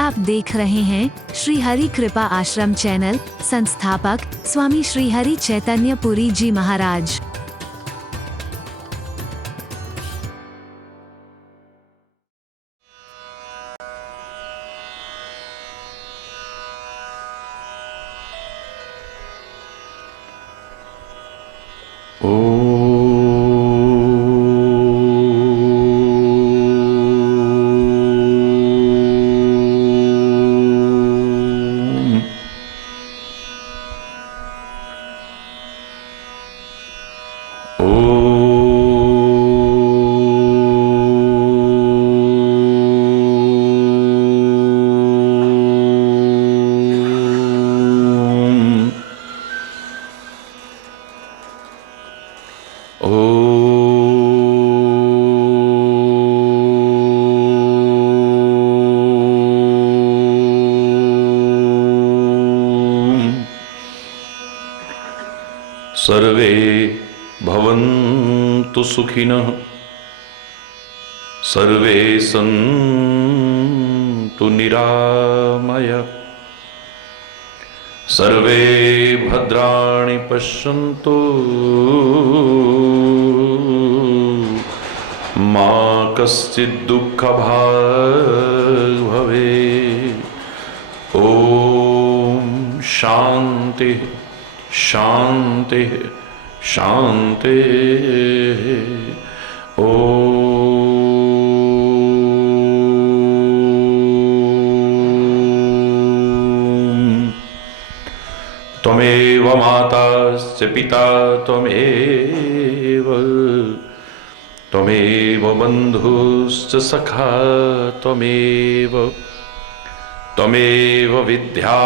आप देख रहे हैं श्री हरि कृपा आश्रम चैनल। संस्थापक स्वामी श्री हरि चैतन्य पुरी जी महाराज। सर्वे भवन्तु सुखिनः, सर्वे सन्तु निरामयाः, सर्वे भद्राणि पश्यन्तु मा कश्चित् दुःखभाग् भवेत्। ॐ शान्ति शांति शांति। त्वमेव माताश्च पिता त्वमेव, त्वमेव बन्धुश्च सखा त्वमेव, त्वमेव विद्या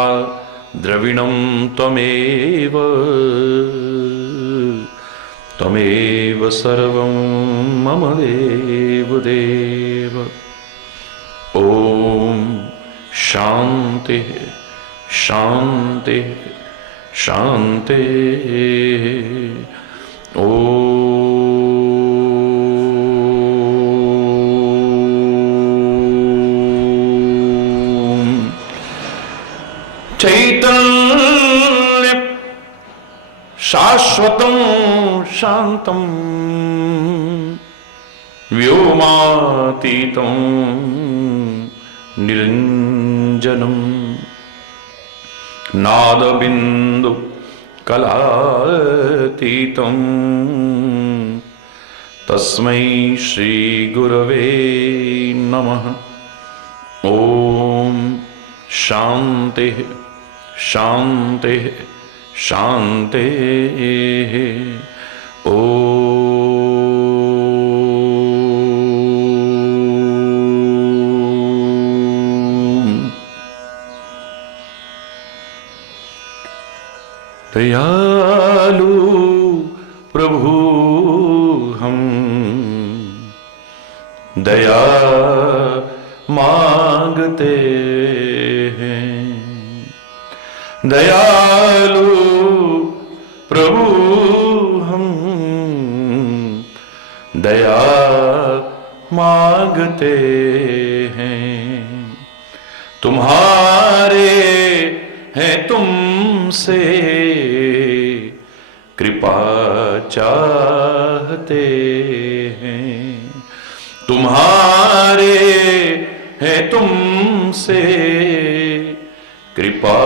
द्रविणं त्वमेव, त्वमेव सर्वं मम देव देव। ॐ शान्ति शान्ति शान्ति। ॐ चैतन्य शाश्वतं शान्तं व्योमातीतं निरञ्जनं नादबिन्दु कलातीतं तस्मै श्री गुरवे नमः। ॐ शांति शांति शांति। ॐ दयालु प्रभु हम दया मांगते हैं, दयालु प्रभु हम दया मांगते हैं। तुम्हारे हैं तुमसे कृपा चाहते हैं, तुम्हारे हैं तुमसे कृपा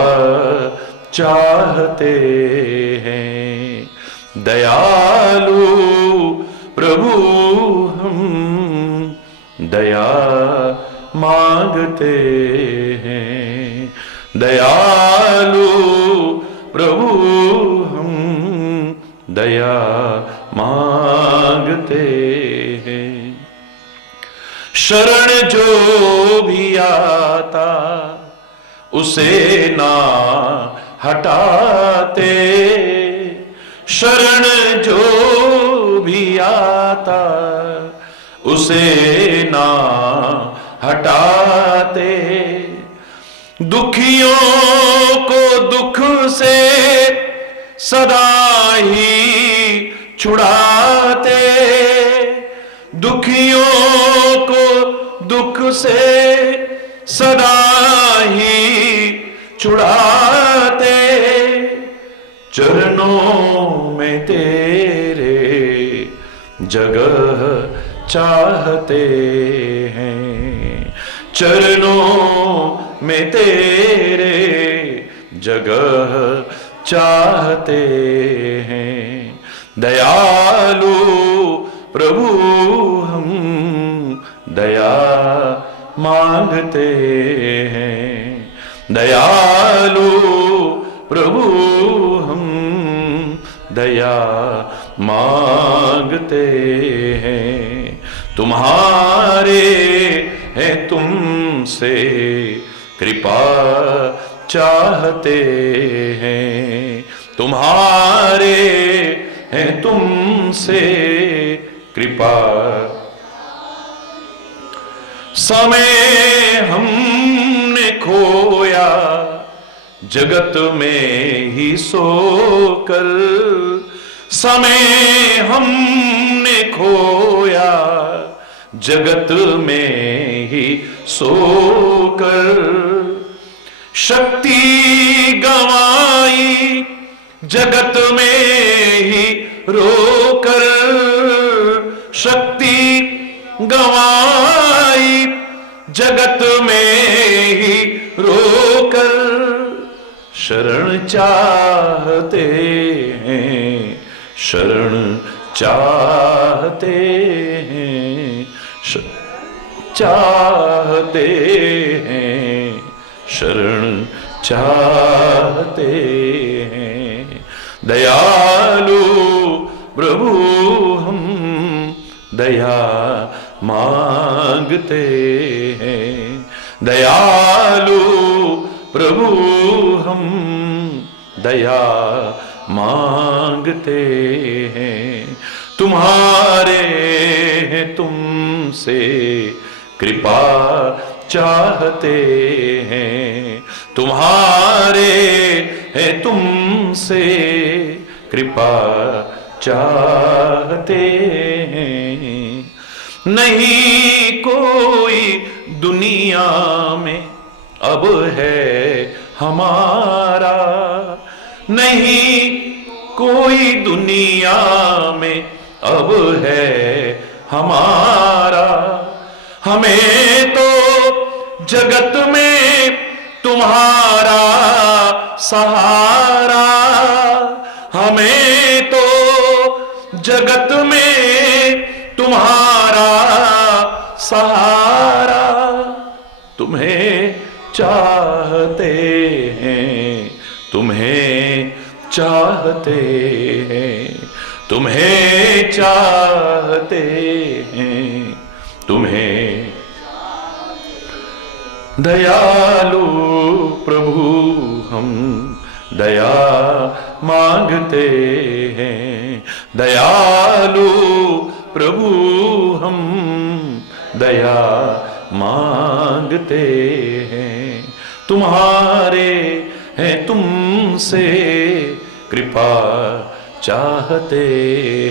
चाहते हैं। दयालु प्रभु हम दया मांगते हैं, दयालु प्रभु हम दया मांगते हैं। शरण जो भी आता उसे ना हटाते, शरण जो भी आता उसे ना हटाते। दुखियों को दुख से सदा ही छुड़ाते, दुखियों को दुख से सदा चुड़ाते, चरणों में तेरे जगह चाहते हैं, चरणों में तेरे जगह चाहते हैं। दयालु प्रभु हम दया मांगते हैं, दयालु प्रभु हम दया मांगते हैं। तुम्हारे हैं तुमसे कृपा चाहते हैं, तुम्हारे हैं तुमसे कृपा। समय हमने खोया जगत में ही सोकर, समय हमने खोया जगत में ही सोकर, शक्ति गंवाई जगत में ही रोकर, शक्ति गंवाई जगत में ही रोकर। शरण चाहते हैं, शरण चाहते हैं, चाहते हैं, शरण चाहते हैं। दयालु प्रभु हम दया मांगते हैं, दयालु प्रभु हम दया मांगते हैं। तुम्हारे हैं तुमसे कृपा चाहते हैं, तुम्हारे हैं तुमसे कृपा चाहते हैं। नहीं कोई दुनिया में अब है हमारा, नहीं कोई दुनिया में अब है हमारा। हमें तो जगत में तुम्हारा सहारा, हमें तो जगत में तुम्हारा सहारा। तुम्हें चाहते हैं, तुम्हें चाहते हैं, तुम्हें चाहते हैं, तुम्हें। दयालु प्रभु हम दया मांगते हैं, दयालु प्रभु हम दया मांगते हैं। तुम्हारे हैं तुमसे कृपा चाहते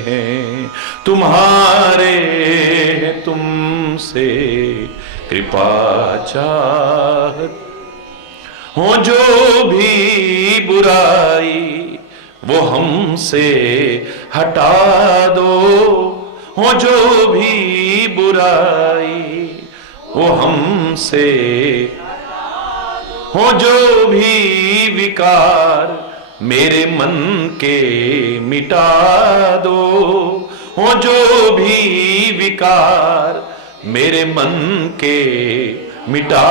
हैं, तुम्हारे हैं तुमसे कृपा चाहते। हो जो भी बुराई वो हमसे हटा दो, हो जो भी बुराई वो हमसे, हो जो भी विकार मेरे मन के मिटा दो, हो जो भी विकार मेरे मन के मिटा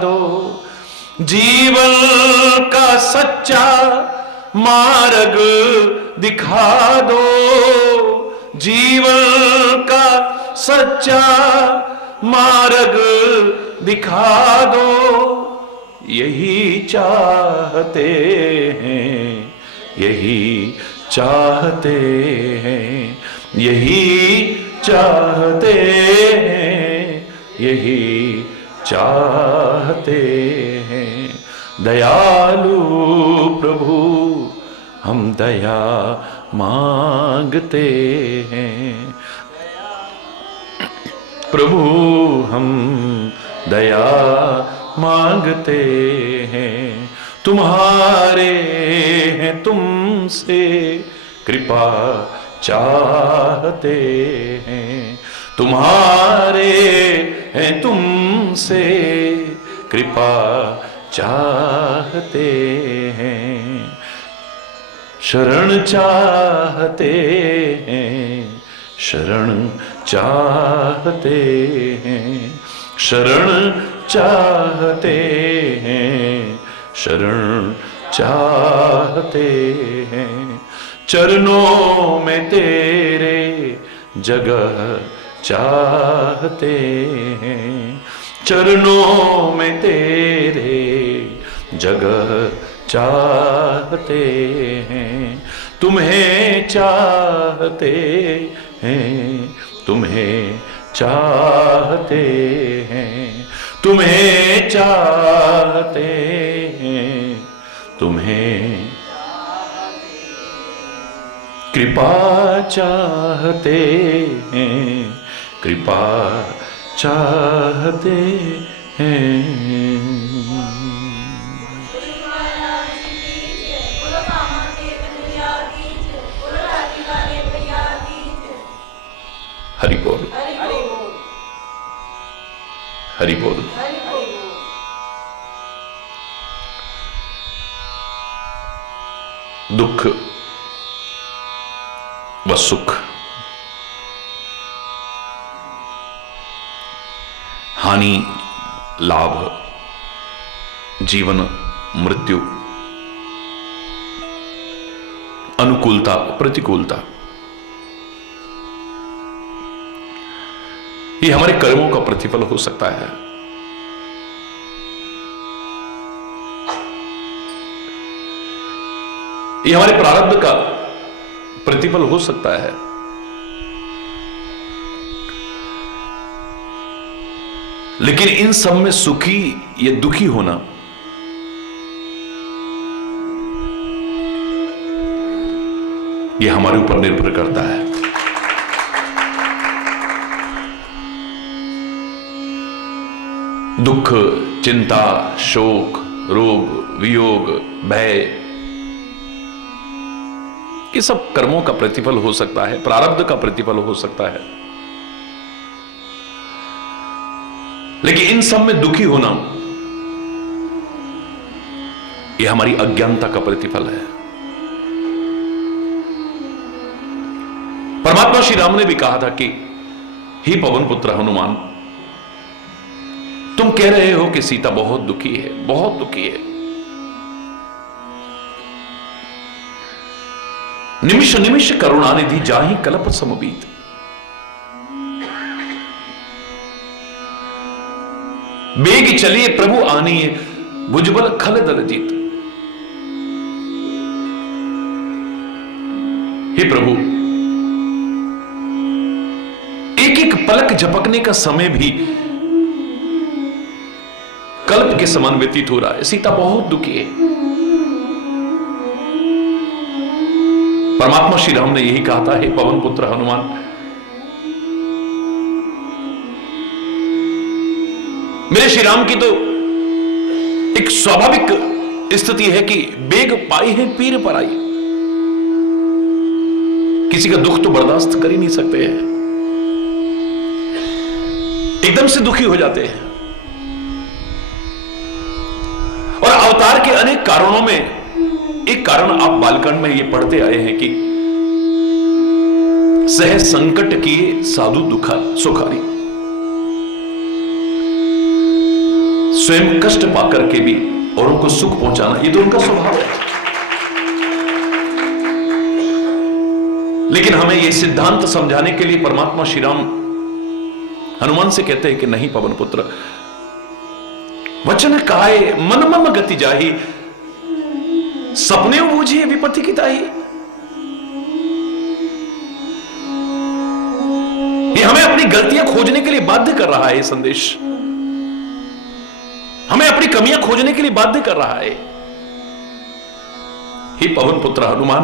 दो। जीवन का सच्चा मार्ग दिखा दो, जीवन का सच्चा मार्ग दिखा दो। यही चाहते हैं, यही चाहते हैं, यही चाहते हैं, यही चाहते हैं। दयालु प्रभु हम दया मांगते हैं, प्रभु हम दया मांगते हैं। तुम्हारे हैं तुमसे कृपा चाहते हैं, तुम्हारे हैं तुमसे कृपा चाहते हैं, शरण चाहते हैं, शरण चाहते हैं, शरण चाहते हैं, शरण चाहते हैं, चरणों में तेरे जगह चाहते हैं, चरणों में तेरे जगह चाहते हैं, तुम्हें चाहते हैं, तुम्हें चाहते हैं, तुम्हें चाहते हैं, तुम्हें कृपा चाहते हैं, कृपा चाहते हैं। हरि बोल, हरि बोल। दुख व सुख, हानि लाभ, जीवन मृत्यु, अनुकूलता प्रतिकूलता, ये हमारे कर्मों का प्रतिफल हो सकता है। ये हमारे प्रारब्ध का प्रतिफल हो सकता है। लेकिन इन सब में सुखी या दुखी होना यह हमारे ऊपर निर्भर करता है। दुख, चिंता, शोक, रोग, वियोग, भय, ये सब कर्मों का प्रतिफल हो सकता है, प्रारब्ध का प्रतिफल हो सकता है। लेकिन इन सब में दुखी होना यह हमारी अज्ञानता का प्रतिफल है। परमात्मा श्री राम ने भी कहा था कि हे पवन पुत्र हनुमान, तुम कह रहे हो कि सीता बहुत दुखी है, बहुत दुखी है। निमिष निमिष करुणानिधि जाहि कल्प समबीत। बेग चलिए प्रभु आनिए, भुजबल खल दल जीत। हे प्रभु, एक एक पलक झपकने का समय भी कल्प के समान व्यतीत हो रहा है। सीता बहुत दुखी है। परमात्मा श्री राम ने यही कहा था, हे पवन पुत्र हनुमान, मेरे श्री राम की तो एक स्वाभाविक स्थिति है कि बेग पाई है पीर पर आई। किसी का दुख तो बर्दाश्त कर ही नहीं सकते हैं, एकदम से दुखी हो जाते हैं। और अवतार के अनेक कारणों में एक कारण आप बालकांड में ये पढ़ते आए हैं कि सह संकट किए साधु दुखा सुखारी। स्वयं कष्ट पाकर के भी औरों को सुख पहुंचाना, ये तो उनका स्वभाव है। लेकिन हमें यह सिद्धांत समझाने के लिए परमात्मा श्री राम हनुमान से कहते हैं कि नहीं पवन पुत्र, वचन काय मन मम गति जाही, सपने बूझे विपत्ति की ताही। ये हमें अपनी गलतियां खोजने के लिए बाध्य कर रहा है। ये संदेश हमें अपनी कमियां खोजने के लिए बाध्य कर रहा है। हे पवन पुत्र हनुमान,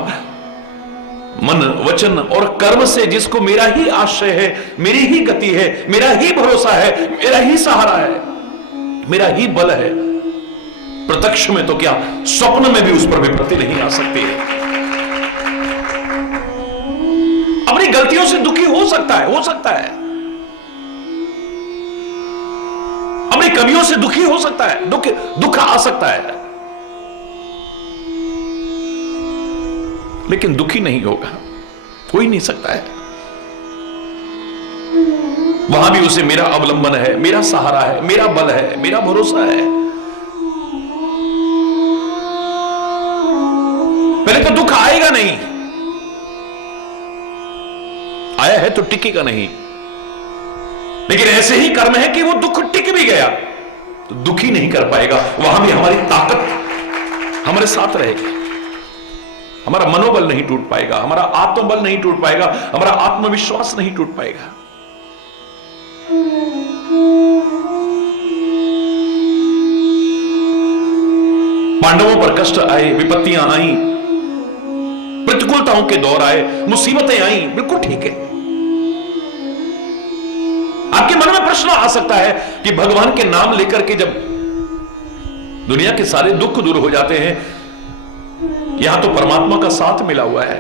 मन वचन और कर्म से जिसको मेरा ही आश्रय है, मेरी ही गति है, मेरा ही भरोसा है, मेरा ही सहारा है, मेरा ही बल है, प्रत्यक्ष में तो क्या, स्वप्न में भी उस पर विपत्ति नहीं आ सकती है। अपनी गलतियों से दुखी हो सकता है, अपनी कमियों से दुखी हो सकता है, दुख आ सकता है, लेकिन दुखी नहीं होगा, हो ही नहीं सकता है। वहां भी उसे मेरा अवलंबन है, मेरा सहारा है, मेरा बल है, मेरा भरोसा है। पहले तो दुख आएगा नहीं, आया है तो टिकेगा नहीं, लेकिन ऐसे ही कर्म है कि वो दुख टिक भी गया तो दुखी नहीं कर पाएगा। वहां भी हमारी ताकत हमारे साथ रहेगी, हमारा मनोबल नहीं टूट पाएगा, हमारा आत्मबल नहीं टूट पाएगा, हमारा आत्मविश्वास नहीं टूट पाएगा। पांडवों पर कष्ट आए, विपत्तियां आई, प्रतिकूलताओं के दौर आए, मुसीबतें आई, बिल्कुल ठीक है। आपके मन में प्रश्न आ सकता है कि भगवान के नाम लेकर के जब दुनिया के सारे दुख दूर हो जाते हैं, यहां तो परमात्मा का साथ मिला हुआ है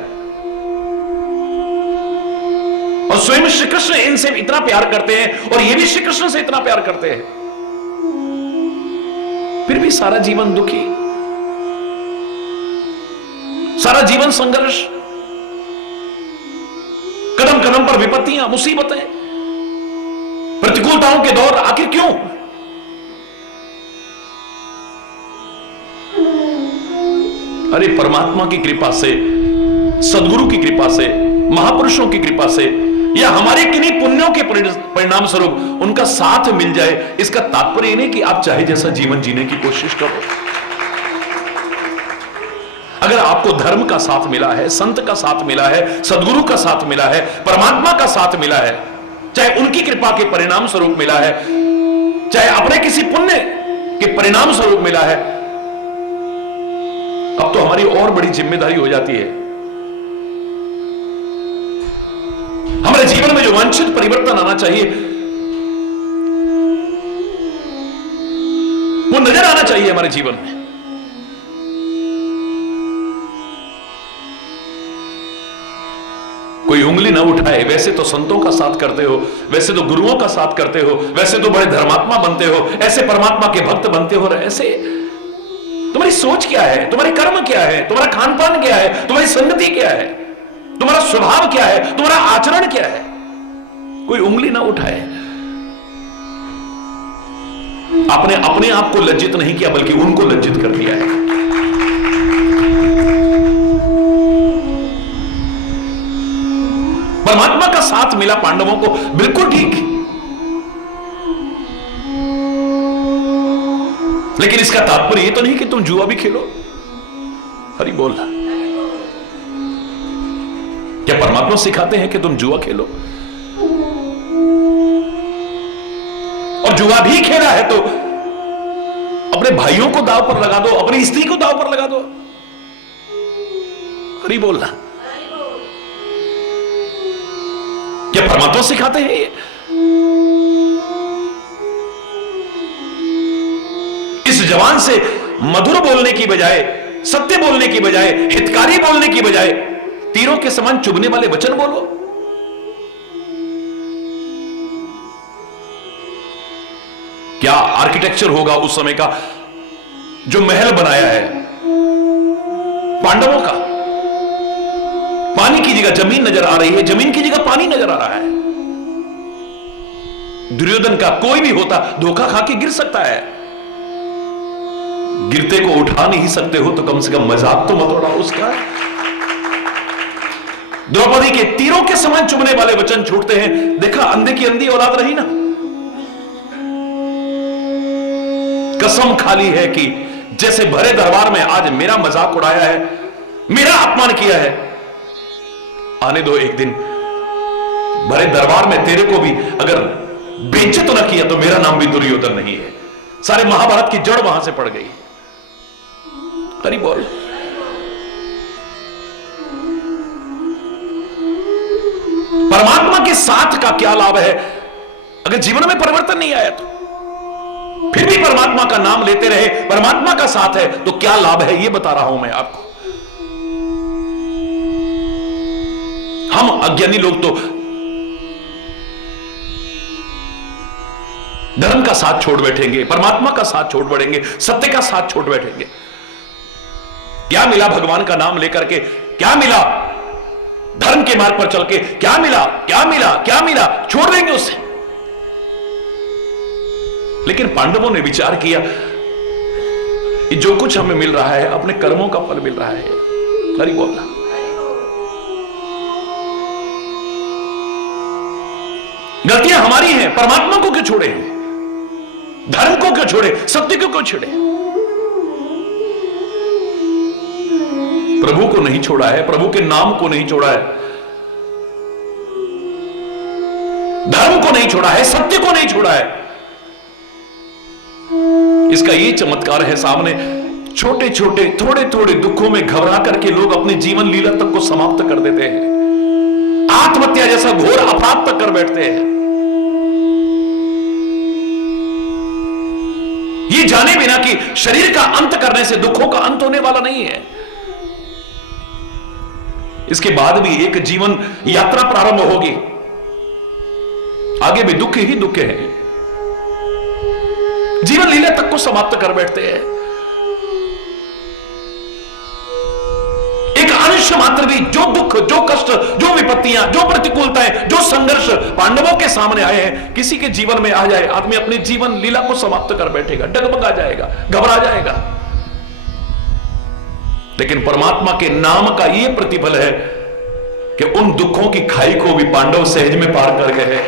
और स्वयं श्री कृष्ण इनसे इतना प्यार करते हैं और ये भी श्री कृष्ण से इतना प्यार करते हैं, फिर भी सारा जीवन दुखी, सारा जीवन संघर्ष, कदम कदम पर विपत्तियां, मुसीबतें, प्रतिकूलताओं के दौर, आखिर क्यों? अरे परमात्मा की कृपा से, सदगुरु की कृपा से, महापुरुषों की कृपा से या हमारे किन्हीं पुण्यों के परिणाम स्वरूप उनका साथ मिल जाए, इसका तात्पर्य नहीं कि आप चाहे जैसा जीवन जीने की कोशिश करो। अगर आपको धर्म का साथ मिला है, संत का साथ मिला है, सदगुरु का साथ मिला है, परमात्मा का साथ मिला है, चाहे उनकी कृपा के परिणाम स्वरूप मिला है, चाहे अपने किसी पुण्य के परिणाम स्वरूप मिला है, अब तो हमारी और बड़ी जिम्मेदारी हो जाती है। हमारे जीवन में जो वांछित परिवर्तन आना चाहिए वो नजर आना चाहिए हमारे जीवन में। कोई उंगली ना उठाए, वैसे तो संतों का साथ करते हो, वैसे तो गुरुओं का साथ करते हो, वैसे तो बड़े धर्मात्मा बनते हो, ऐसे परमात्मा के भक्त बनते हो, ऐसे तुम्हारी सोच क्या है, तुम्हारे कर्म क्या है, तुम्हारा खान पान क्या है, तुम्हारी संगति क्या है, तुम्हारा स्वभाव क्या है, तुम्हारा आचरण क्या है, कोई उंगली ना उठाए। आपने अपने आप को लज्जित नहीं किया बल्कि उनको लज्जित कर दिया है। परमात्मा का साथ मिला पांडवों को, बिल्कुल ठीक, लेकिन इसका तात्पर्य यह तो नहीं कि तुम जुआ भी खेलो। हरि बोल। क्या परमात्मा सिखाते हैं कि तुम जुआ खेलो? और जुआ भी खेला है तो अपने भाइयों को दांव पर लगा दो, अपनी स्त्री को दांव पर लगा दो। हरि बोलना। क्या परमात्मा सिखाते हैं ये? इस जवान से मधुर बोलने की बजाय, सत्य बोलने की बजाय, हितकारी बोलने की बजाय तीरों के समान चुभने वाले वचन बोलो। क्या आर्किटेक्चर होगा उस समय का जो महल बनाया है पांडवों का। पानी की जगह जमीन नजर आ रही है, जमीन की जगह पानी नजर आ रहा है। दुर्योधन का कोई भी होता धोखा खा के गिर सकता है, गिरते को उठा नहीं सकते हो तो कम से कम मजाक तो मत उड़ाओ उसका। द्रौपदी के तीरों के समान चुभने वाले वचन छूटते हैं। देखा, अंधे की अंधी औलाद रही ना। कसम खाली है कि जैसे भरे दरबार में आज मेरा मजाक उड़ाया है, मेरा अपमान किया है, आने दो एक दिन भरे दरबार में तेरे को भी अगर बेइज्जत न किया तो मेरा नाम भी दुर्योधन नहीं है। सारे महाभारत की जड़ वहां से पड़ गई। हरि बोल। परमात्मा के साथ का क्या लाभ है अगर जीवन में परिवर्तन नहीं आया तो? फिर भी परमात्मा का नाम लेते रहे, परमात्मा का साथ है, तो क्या लाभ है, यह बता रहा हूं मैं आपको। हम अज्ञानी लोग तो धर्म का साथ छोड़ बैठेंगे, परमात्मा का साथ छोड़ बैठेंगे, सत्य का साथ छोड़ बैठेंगे। क्या मिला भगवान का नाम लेकर के, क्या मिला धर्म के मार्ग पर चल के, क्या मिला, क्या मिला, क्या मिला, छोड़ देंगे उसे। लेकिन पांडवों ने विचार किया कि जो कुछ हमें मिल रहा है अपने कर्मों का फल मिल रहा है। हरि बोलना। गलतियां हमारी हैं, परमात्मा को क्यों छोड़े, धर्म को क्यों छोड़े, सत्य को क्यों छोड़े। प्रभु को नहीं छोड़ा है, प्रभु के नाम को नहीं छोड़ा है, धर्म को नहीं छोड़ा है, सत्य को नहीं छोड़ा है। इसका ये चमत्कार है सामने, छोटे छोटे थोड़े थोड़े दुखों में घबरा करके लोग अपने जीवन लीला तक को समाप्त कर देते हैं, आत्महत्या जैसा घोर अपराध तक कर बैठते हैं, ये जाने बिना कि शरीर का अंत करने से दुखों का अंत होने वाला नहीं है। इसके बाद भी एक जीवन यात्रा प्रारंभ होगी, आगे भी दुख ही दुख है, जीवन लीला तक को समाप्त कर बैठते हैं। एक अंश मात्र भी जो दुख, जो कष्ट, जो विपत्तियां, जो प्रतिकूलताएं, जो संघर्ष पांडवों के सामने आए हैं, किसी के जीवन में आ जाए, आदमी अपनी जीवन लीला को समाप्त कर बैठेगा, डगमगा जाएगा, घबरा जाएगा। लेकिन परमात्मा के नाम का यह प्रतिफल है कि उन दुखों की खाई को भी पांडव सहज में पार कर गए हैं।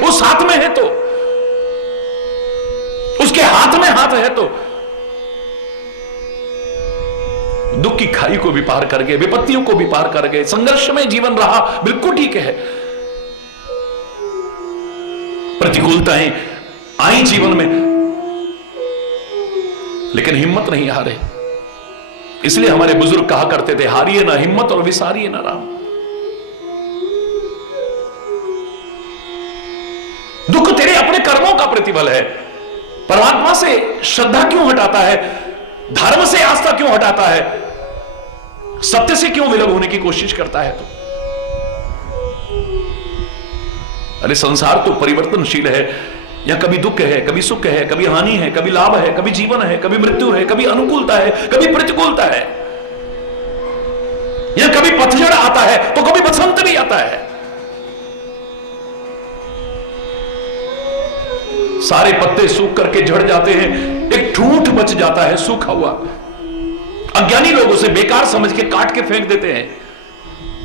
वो साथ में है तो, उसके हाथ में हाथ है तो दुख की खाई को भी पार कर गए, विपत्तियों को भी पार कर गए, संघर्ष में जीवन रहा, बिल्कुल ठीक है। प्रतिकूलताएं आई जीवन में, लेकिन हिम्मत नहीं हारे। इसलिए हमारे बुजुर्ग कहा करते थे, हारिए ना हिम्मत और विसारिए ना राम। दुख तेरे अपने कर्मों का प्रतिफल है। परमात्मा से श्रद्धा क्यों हटाता है, धर्म से आस्था क्यों हटाता है, सत्य से क्यों विलग होने की कोशिश करता है? तो अरे संसार तो परिवर्तनशील है, यहां कभी दुख है, कभी सुख है, कभी हानि है, कभी लाभ है, कभी जीवन है, कभी मृत्यु है, कभी अनुकूलता है, कभी प्रतिकूलता है। यहां कभी पतझड़ आता है तो कभी बसंत भी आता है। सारे पत्ते सूख करके झड़ जाते हैं, एक ठूंठ बच जाता है सूखा हुआ। अज्ञानी लोग उसे बेकार समझ के काट के फेंक देते हैं,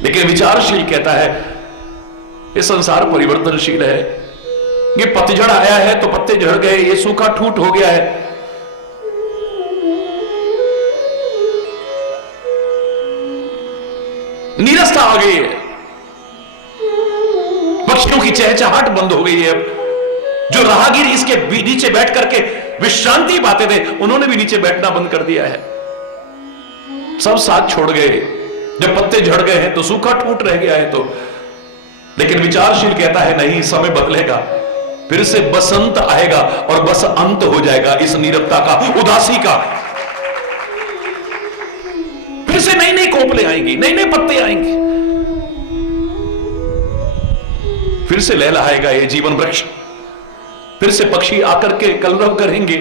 लेकिन विचारशील कहता है ये संसार परिवर्तनशील है। ये पतझड़ आया है तो पत्ते झड़ गए, ये सूखा ठूंठ हो गया है। नीरसता आ गई है, पक्षियों की चहचहाट बंद हो गई है। अब जो राहगीर इसके नीचे बैठ करके विश्रांति पाते थे, उन्होंने भी नीचे बैठना बंद कर दिया है। सब साथ छोड़ गए, जब पत्ते झड़ गए हैं तो सूखा ठूंठ रह गया है तो। लेकिन विचारशील कहता है नहीं, समय बदलेगा, फिर से बसंत आएगा और बस अंत हो जाएगा इस नीरवता का, उदासी का। फिर से नई नई कोपलें आएंगी, नए नए पत्ते आएंगे, फिर से लहलहाएगा ये जीवन वृक्ष, फिर से पक्षी आकर के कलरव करेंगे,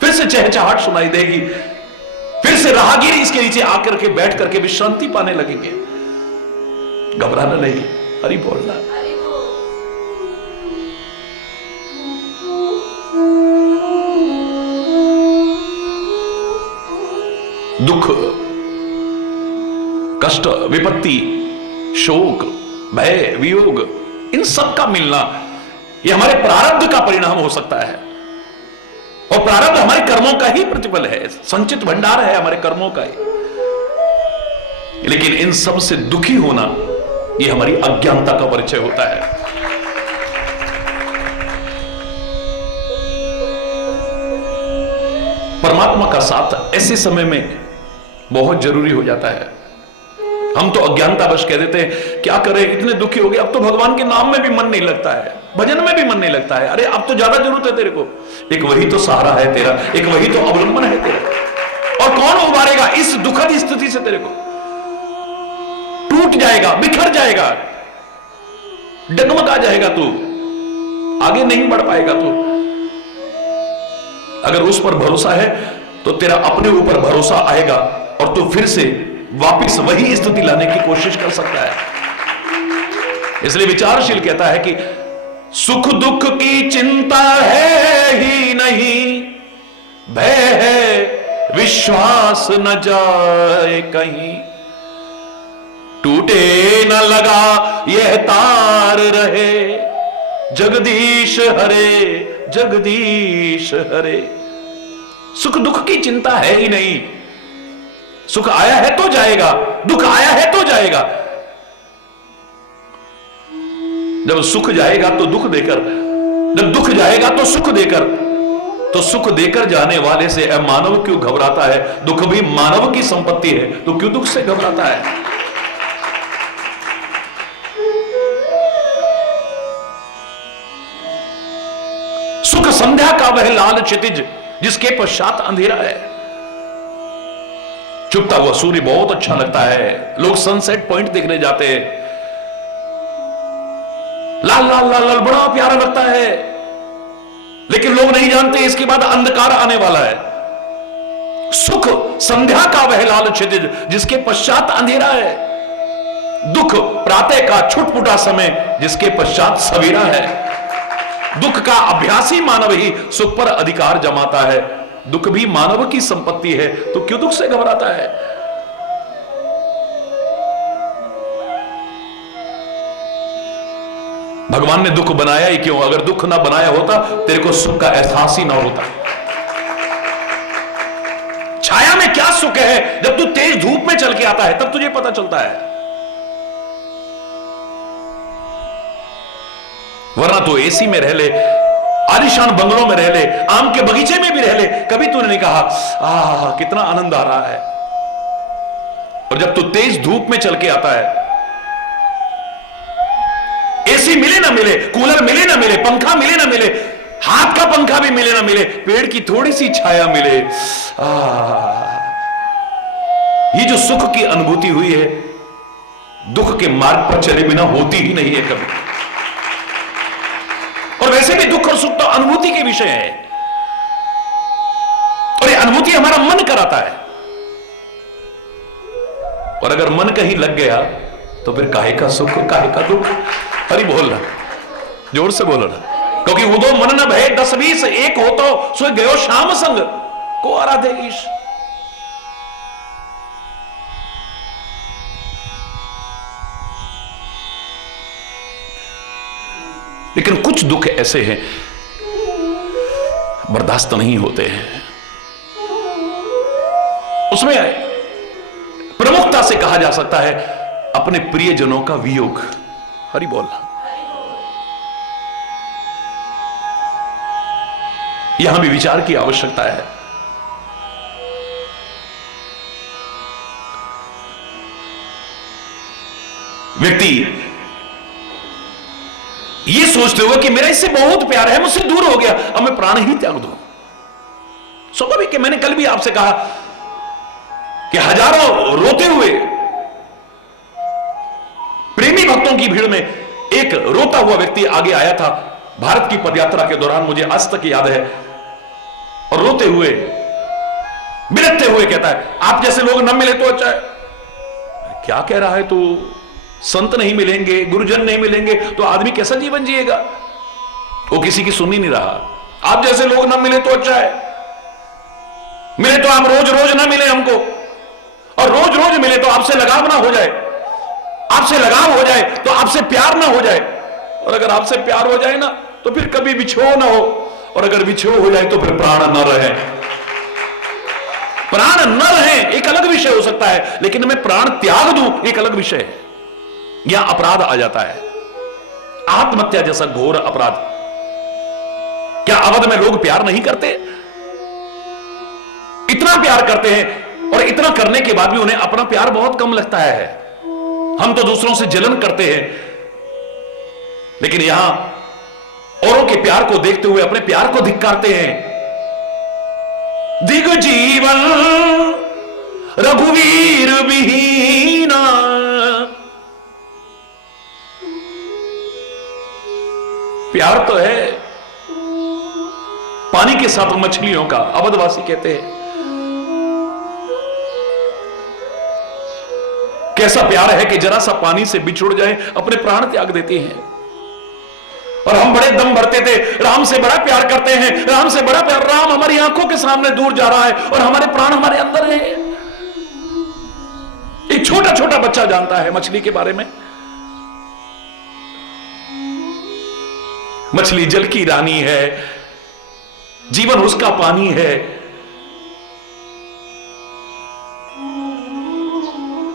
फिर से चहचहाट सुनाई देगी, फिर से राहगीर इसके नीचे आकर के बैठ करके विश्रांति पाने लगेंगे। घबराना नहीं, हरि बोलना। दुख, कष्ट, विपत्ति, शोक, भय, वियोग, इन सब का मिलना यह हमारे प्रारब्ध का परिणाम हो सकता है। और प्रारब्ध हमारे कर्मों का ही प्रतिफल है, संचित भंडार है हमारे कर्मों का ही। लेकिन इन सब से दुखी होना यह हमारी अज्ञानता का परिचय होता है। परमात्मा का साथ ऐसे समय में बहुत जरूरी हो जाता है। हम तो अज्ञानतावश कह देते हैं क्या करें, इतने दुखी हो गए, अब तो भगवान के नाम में भी मन नहीं लगता है। भजन में भी मन नहीं लगता है। अरे अब तो ज्यादा जरूरत है तेरे को, एक वही तो सहारा है तेरा, एक वही तो अवलंबन है तेरा। और कौन उबारेगा इस दुखद स्थिति से तेरे को? टूट जाएगा, बिखर जाएगा, डगमगा जाएगा, तू आगे नहीं बढ़ पाएगा। तू अगर उस पर भरोसा है तो तेरा अपने ऊपर भरोसा आएगा और तू फिर से वापस वही स्थिति लाने की कोशिश कर सकता है। इसलिए विचारशील कहता है कि सुख दुख की चिंता है ही नहीं, भय है विश्वास न जाए कहीं, टूटे न लगा यह तार रहे, जगदीश हरे जगदीश हरे। सुख दुख की चिंता है ही नहीं, सुख आया है तो जाएगा, दुख आया है तो जाएगा। जब सुख जाएगा तो दुख देकर, जब दुख जाएगा तो सुख देकर, तो सुख देकर जाने वाले से मानव क्यों घबराता है? दुख भी मानव की संपत्ति है, तो क्यों दुख से घबराता है? सुख संध्या का वह लाल क्षितिज जिसके पश्चात अंधेरा है। चुपता हुआ सूर्य बहुत अच्छा लगता है, लोग सनसेट पॉइंट देखने जाते हैं, लाल लाल लाल लाल बड़ा प्यारा लगता है, लेकिन लोग नहीं जानते इसके बाद अंधकार आने वाला है। सुख संध्या का वह लाल क्षितिज जिसके पश्चात अंधेरा है, दुख प्रातः का छुटपुटा समय जिसके पश्चात सवेरा है। दुख का अभ्यासी मानव ही सुख पर अधिकार जमाता है। दुख भी मानव की संपत्ति है, तो क्यों दुख से घबराता है? भगवान ने दुख बनाया ही क्यों? अगर दुख ना बनाया होता तेरे को सुख का एहसास ही ना होता। छाया में क्या सुख है? जब तू तेज धूप में चल के आता है तब तुझे पता चलता है, वरना तो एसी में रह ले, आलीशान बंगलों में रह ले, आम के बगीचे में भी रह ले, कभी तूने नहीं कहा आह कितना आनंद आ रहा है। और जब तू तेज धूप में चल के आता है, एसी मिले ना मिले, कूलर मिले ना मिले, पंखा मिले ना मिले, हाथ का पंखा भी मिले ना मिले, पेड़ की थोड़ी सी छाया मिले, ये जो सुख की अनुभूति हुई है दुख के मार्ग पर चले बिना होती ही नहीं है कभी। और वैसे भी दुख और सुख तो अनुभूति के विषय है, और ये अनुभूति हमारा मन कराता है। और अगर मन कहीं लग गया तो फिर काहे का सुख काहे का दुख? हरि बोल रहा, जोर से बोलो ना, क्योंकि वो दो मन न भय 10-20 एक हो तो सो गयो शाम संग को आराधे ईश। लेकिन कुछ दुख ऐसे हैं बर्दाश्त नहीं होते हैं, उसमें प्रमुखता से कहा जा सकता है अपने प्रियजनों का वियोग। हरि बोल। यहां भी विचार की आवश्यकता है। व्यक्ति ये सोचते हुए कि मेरा इससे बहुत प्यार है, मुझसे दूर हो गया, अब मैं प्राण ही त्याग दूं। स्वाभाविक कि मैंने कल भी आपसे कहा कि हजारों रोते हुए प्रेमी भक्तों की भीड़ में एक रोता हुआ व्यक्ति आगे आया था भारत की पदयात्रा के दौरान, मुझे आज तक याद है। और रोते हुए बिलखते हुए कहता है आप जैसे लोग न मिले तो अच्छा है। क्या कह रहा है तू? संत नहीं मिलेंगे, गुरुजन नहीं मिलेंगे तो आदमी कैसा जीवन जिएगा? वो किसी की सुन ही नहीं रहा। आप जैसे लोग ना मिले तो अच्छा है, मिले तो आप रोज रोज ना मिले हमको, और रोज रोज मिले तो आपसे लगाव ना हो जाए, आपसे लगाव हो जाए तो आपसे प्यार ना हो जाए, और अगर आपसे प्यार हो जाए ना तो फिर कभी बिछो ना हो, और अगर बिछो हो जाए तो फिर प्राण न रहे। प्राण न रहे एक अलग विषय हो सकता है, लेकिन मैं प्राण त्याग दूं एक अलग विषय है। यहां अपराध आ जाता है, आत्महत्या जैसा घोर अपराध। क्या अवध में लोग प्यार नहीं करते? इतना प्यार करते हैं, और इतना करने के बाद भी उन्हें अपना प्यार बहुत कम लगता है। हम तो दूसरों से जलन करते हैं, लेकिन यहां औरों के प्यार को देखते हुए अपने प्यार को धिक्कारते हैं। दिग जीवन रघुवीर विहीना, प्यार तो है पानी के साथ मछलियों का, अवधवासी कहते हैं। कैसा प्यार है कि जरा सा पानी से बिछुड़ जाए अपने प्राण त्याग देती हैं। और हम बड़े दम भरते थे, राम से बड़ा प्यार करते हैं, राम से बड़ा प्यार, राम हमारी आंखों के सामने दूर जा रहा है और हमारे प्राण हमारे अंदर है। एक छोटा छोटा बच्चा जानता है मछली के बारे में। मछली जल की रानी है, जीवन उसका पानी है।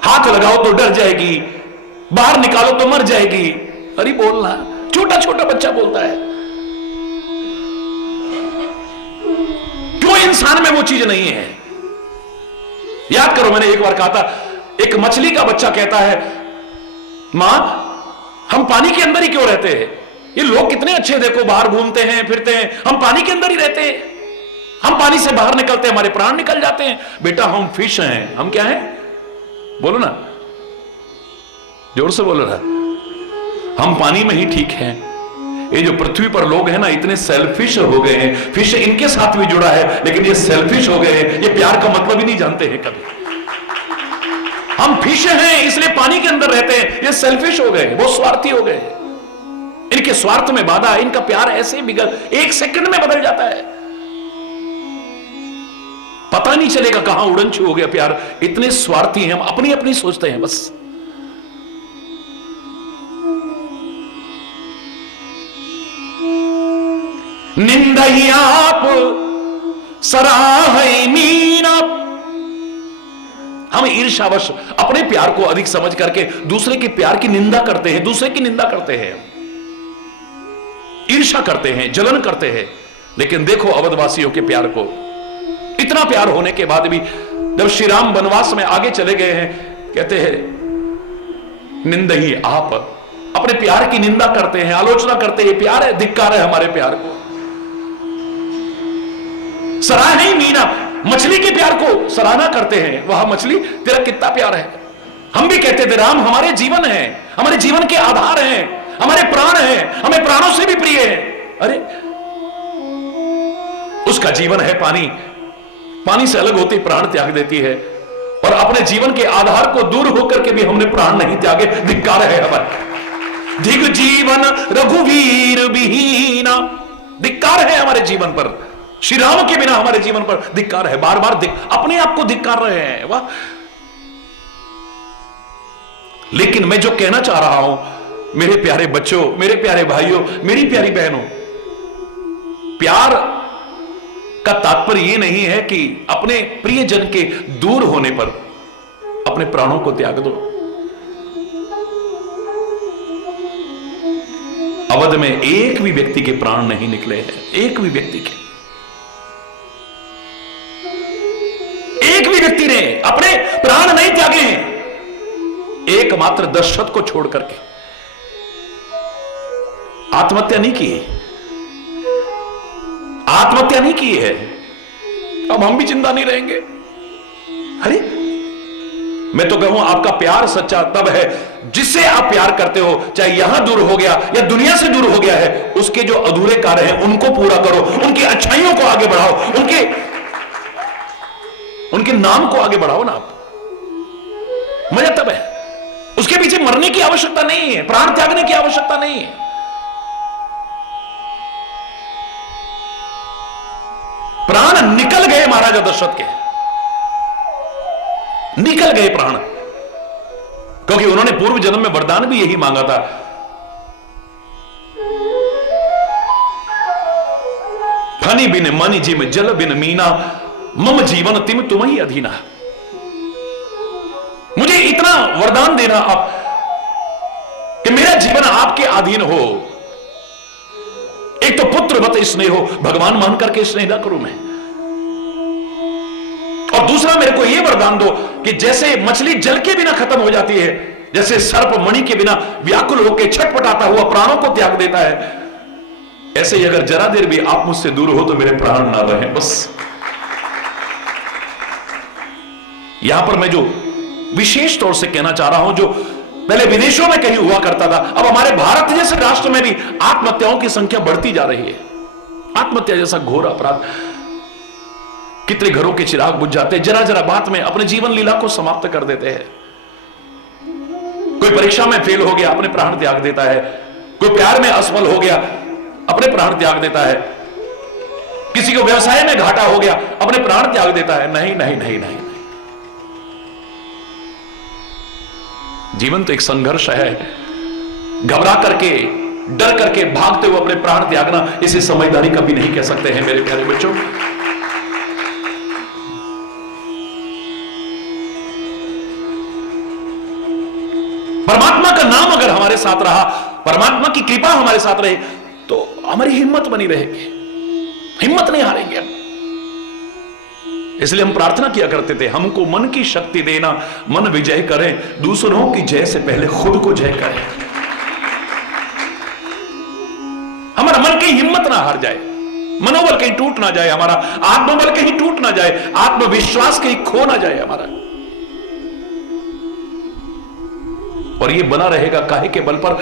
हाथ लगाओ तो डर जाएगी, बाहर निकालो तो मर जाएगी। अरे बोलना, छोटा छोटा बच्चा बोलता है। क्यों इंसान में वो चीज नहीं है? याद करो, मैंने एक बार कहा था, एक मछली का बच्चा कहता है, मां हम पानी के अंदर ही क्यों रहते हैं? ये लोग कितने अच्छे, देखो बाहर घूमते हैं फिरते हैं, हम पानी के अंदर ही रहते हैं। हम पानी से बाहर निकलते हैं हमारे प्राण निकल जाते हैं। बेटा हम फिश हैं। हम क्या हैं? बोलो ना, जोर से बोलो ना। हम पानी में ही ठीक हैं। ये जो पृथ्वी पर लोग हैं ना, इतने सेल्फिश हो गए हैं। फिश इनके साथ भी जुड़ा है, लेकिन ये सेल्फिश हो गए हैं। ये प्यार का मतलब ही नहीं जानते हैं कभी। हम फिश हैं इसलिए पानी के अंदर रहते हैं, ये सेल्फिश हो गए, वो स्वार्थी हो गए। इनके स्वार्थ में बाधा है। इनका प्यार ऐसे बिगड़, एक सेकंड में बदल जाता है, पता नहीं चलेगा कहां उड़नछू हो गया प्यार। इतने स्वार्थी हैं हम, अपनी अपनी सोचते हैं बस। निंदही आप सराहई मीना, हम ईर्ष्यावश अपने प्यार को अधिक समझ करके दूसरे के प्यार की निंदा करते हैं, दूसरे की निंदा करते हैं, ईर्ष्या करते हैं, जलन करते हैं। लेकिन देखो अवधवासियों के प्यार को, इतना प्यार होने के बाद भी जब श्री राम वनवास में आगे चले गए हैं, कहते हैं निंदही आप, अपने प्यार की निंदा करते हैं, आलोचना करते हैं। प्यार है, धिक्कार है हमारे प्यार को। सराहनीय मीना, मछली के प्यार को सराहना करते हैं, वह मछली तेरा कितना प्यार है। हम भी कहते थे राम हमारे जीवन है, हमारे जीवन के आधार हैं, हमारे प्राण हैं, हमें प्राणों से भी प्रिय है। अरे उसका जीवन है पानी, पानी से अलग होती प्राण त्याग देती है। और अपने जीवन के आधार को दूर होकर के भी हमने प्राण नहीं त्यागे, धिक्कार है हमारे। धिग जीवन रघुवीर विहीना, धिक्कार है हमारे जीवन पर। श्री राम के बिना हमारे जीवन पर धिक्कार है। बार बार अपने आप को धिक्कार रहे हैं। वाह! लेकिन मैं जो कहना चाह रहा हूं, मेरे प्यारे बच्चों, मेरे प्यारे भाइयों, मेरी प्यारी बहनों, प्यार का तात्पर्य यह नहीं है कि अपने प्रियजन के दूर होने पर अपने प्राणों को त्याग दो। अवध में एक भी व्यक्ति के प्राण नहीं निकले हैं, एक भी व्यक्ति के, एक भी व्यक्ति ने अपने प्राण नहीं त्यागे हैं, एकमात्र दशरथ को छोड़ करके। आत्महत्या नहीं की, आत्महत्या नहीं की है। अब हम भी जिंदा नहीं रहेंगे। अरे मैं तो कहूं आपका प्यार सच्चा तब है जिससे आप प्यार करते हो, चाहे यहां दूर हो गया या दुनिया से दूर हो गया है, उसके जो अधूरे कार्य हैं उनको पूरा करो, उनकी अच्छाइयों को आगे बढ़ाओ, उनके नाम को आगे बढ़ाओ ना आप। मजा तब है। उसके पीछे मरने की आवश्यकता नहीं है, प्राण त्यागने की आवश्यकता नहीं है। प्राण निकल गए महाराजा दशरथ के, निकल गए प्राण, क्योंकि उन्होंने पूर्व जन्म में वरदान भी यही मांगा था। फनी बिन मनि जिम जल बिन मीना, मम जीवन तिम तुम ही अधीना। मुझे इतना वरदान देना आप कि मेरा जीवन आपके अधीन हो। एक तो पुत्रवत स्नेह हो, भगवान मान करके स्नेह ना करूं मैं, और दूसरा मेरे को यह वरदान दो कि जैसे मछली जल के बिना खत्म हो जाती है, जैसे सर्प मणि के बिना व्याकुल होकर छटपटाता हुआ प्राणों को त्याग देता है, ऐसे ही अगर जरा देर भी आप मुझसे दूर हो तो मेरे प्राण ना रहे। बस यहां पर मैं जो विशेष तौर से कहना चाह रहा हूं, जो पहले विदेशों में कहीं हुआ करता था, अब हमारे भारत जैसे राष्ट्र में भी आत्महत्याओं की संख्या बढ़ती जा रही है। आत्महत्या जैसा घोर अपराध, कितने घरों के चिराग बुझ जाते हैं, जरा जरा बात में अपने जीवन लीला को समाप्त कर देते हैं। कोई परीक्षा में फेल हो गया, अपने प्राण त्याग देता है। कोई प्यार में असफल हो गया, अपने प्राण त्याग देता है। किसी को व्यवसाय में घाटा हो गया, अपने प्राण त्याग देता है। नहीं नहीं नहीं नहीं, जीवन तो एक संघर्ष है। घबरा करके, डर करके, भागते हुए अपने प्राण त्यागना, इसे समझदारी कभी नहीं कह सकते हैं मेरे प्यारे बच्चों। परमात्मा का नाम अगर हमारे साथ रहा, परमात्मा की कृपा हमारे साथ रहे, तो हमारी हिम्मत बनी रहेगी, हिम्मत नहीं हारेंगे हम। इसलिए हम प्रार्थना किया करते थे, हमको मन की शक्ति देना, मन विजय करें, दूसरों की जय से पहले खुद को जय करें। हमारा मन की हिम्मत ना हार जाए, मनोबल कहीं टूट ना जाए, हमारा आत्मबल कहीं टूट ना जाए, आत्मविश्वास कहीं खो ना जाए हमारा। और ये बना रहेगा काहे के बल पर?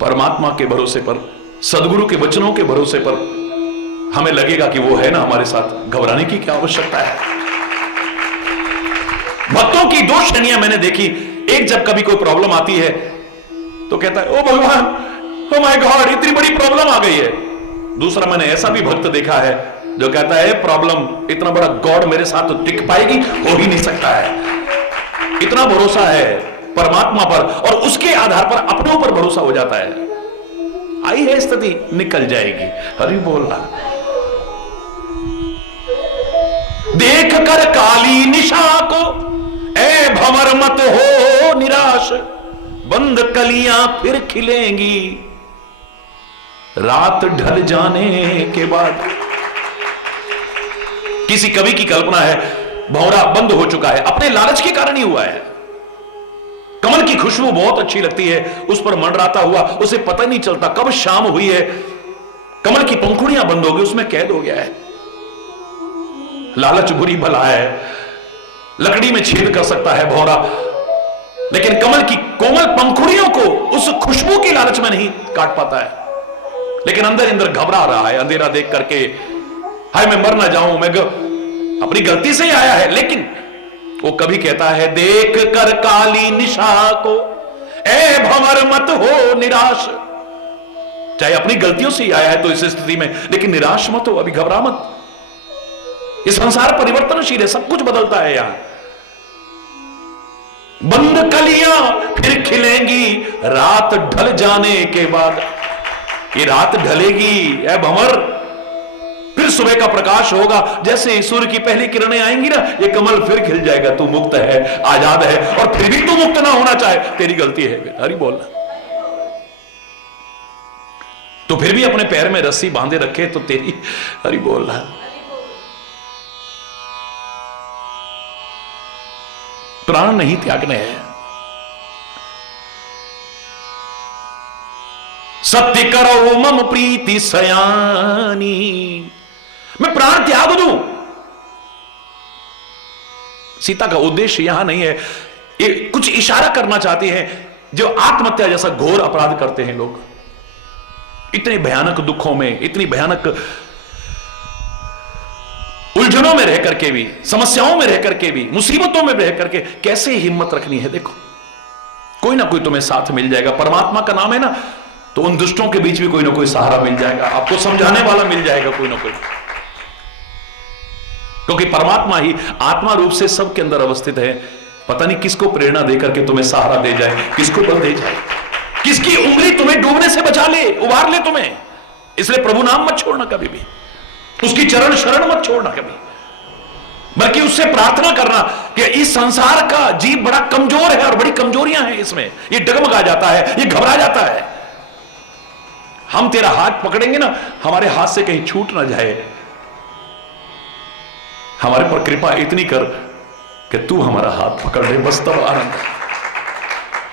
परमात्मा के भरोसे पर, सदगुरु के वचनों के भरोसे पर। हमें लगेगा कि वो है ना हमारे साथ, घबराने की क्या आवश्यकता है। भक्तों की दो श्रेणियां मैंने देखी। एक, जब कभी कोई प्रॉब्लम आती है तो कहता है, ओ भगवान, ओ माय गॉड, इतनी बड़ी प्रॉब्लम आ गई है। दूसरा, मैंने ऐसा भी भक्त देखा है जो कहता है, प्रॉब्लम, इतना बड़ा गॉड मेरे साथ तो टिक पाएगी, हो ही नहीं सकता है। इतना भरोसा है परमात्मा पर, और उसके आधार पर अपने ऊपर भरोसा हो जाता है। आई है स्थिति, निकल जाएगी। हरि बोलना। देख कर काली निशा को ऐ भंवर मत हो निराश, बंद कलियां फिर खिलेंगी रात ढल जाने के बाद। किसी कवि की कल्पना है, भंवरा बंद हो चुका है, अपने लालच के कारण ही हुआ है। कमल की खुशबू बहुत अच्छी लगती है, उस पर मंडराता हुआ, उसे पता नहीं चलता कब शाम हुई है, कमल की पंखुड़ियां बंद हो गई, उसमें कैद हो गया है। लालच बुरी भला है, लकड़ी में छेद कर सकता है भौरा, लेकिन कमल की कोमल पंखुड़ियों को उस खुशबू की लालच में नहीं काट पाता है। लेकिन अंदर अंदर घबरा रहा है, अंधेरा देख करके, हाय मैं मर ना जाऊं, मैं अपनी गलती से ही आया है। लेकिन वो कभी कहता है, देख कर काली निशा को ऐ भंवर मत हो निराश। चाहे अपनी गलतियों से ही आया है तो इस स्थिति में, लेकिन निराश मत हो, अभी घबरा मत। ये संसार परिवर्तनशील है, सब कुछ बदलता है यहां। बंद कलियां फिर खिलेंगी रात ढल जाने के बाद। ये रात ढलेगी ऐ भंवर, फिर सुबह का प्रकाश होगा। जैसे सूर्य की पहली किरणें आएंगी ना, ये कमल फिर खिल जाएगा। तू मुक्त है, आजाद है, और फिर भी तू मुक्त ना होना चाहे, तेरी गलती है। हरि बोलना। तो फिर भी अपने पैर में रस्सी बांधे रखे तो तेरी, हरि बोलना। प्राण नहीं त्यागने हैं। सत्य करो मम प्रीति सयानी, मैं प्राण त्याग दूं। सीता का उद्देश्य यहां नहीं है, ये कुछ इशारा करना चाहती है। जो आत्महत्या जैसा घोर अपराध करते हैं लोग, इतने भयानक दुखों में, इतनी भयानक उलझनों में रह करके भी, समस्याओं में रह करके भी, मुसीबतों में रह करके कैसे हिम्मत रखनी है। देखो, कोई ना कोई तुम्हें साथ मिल जाएगा। परमात्मा का नाम है ना, तो उन दुष्टों के बीच भी कोई ना कोई सहारा मिल जाएगा, आपको समझाने वाला मिल जाएगा कोई ना कोई। क्योंकि परमात्मा ही आत्मा रूप से सबके अंदर अवस्थित है। पता नहीं किसको प्रेरणा देकर के तुम्हें सहारा दे जाए, किसको बल दे जाए, किसकी उंगली तुम्हें डूबने से बचा ले, उबार ले तुम्हें। इसलिए प्रभु नाम मत छोड़ना कभी भी, उसकी चरण शरण मत छोड़ना कभी, बल्कि उससे प्रार्थना करना कि इस संसार का जीव बड़ा कमजोर है और बड़ी कमजोरियां हैं इसमें, ये डगमगा जाता है, ये घबरा जाता है। हम तेरा हाथ पकड़ेंगे ना, हमारे हाथ से कहीं छूट ना जाए। हमारे पर कृपा इतनी कर कि तू हमारा हाथ पकड़ ले, बस तब आनंद।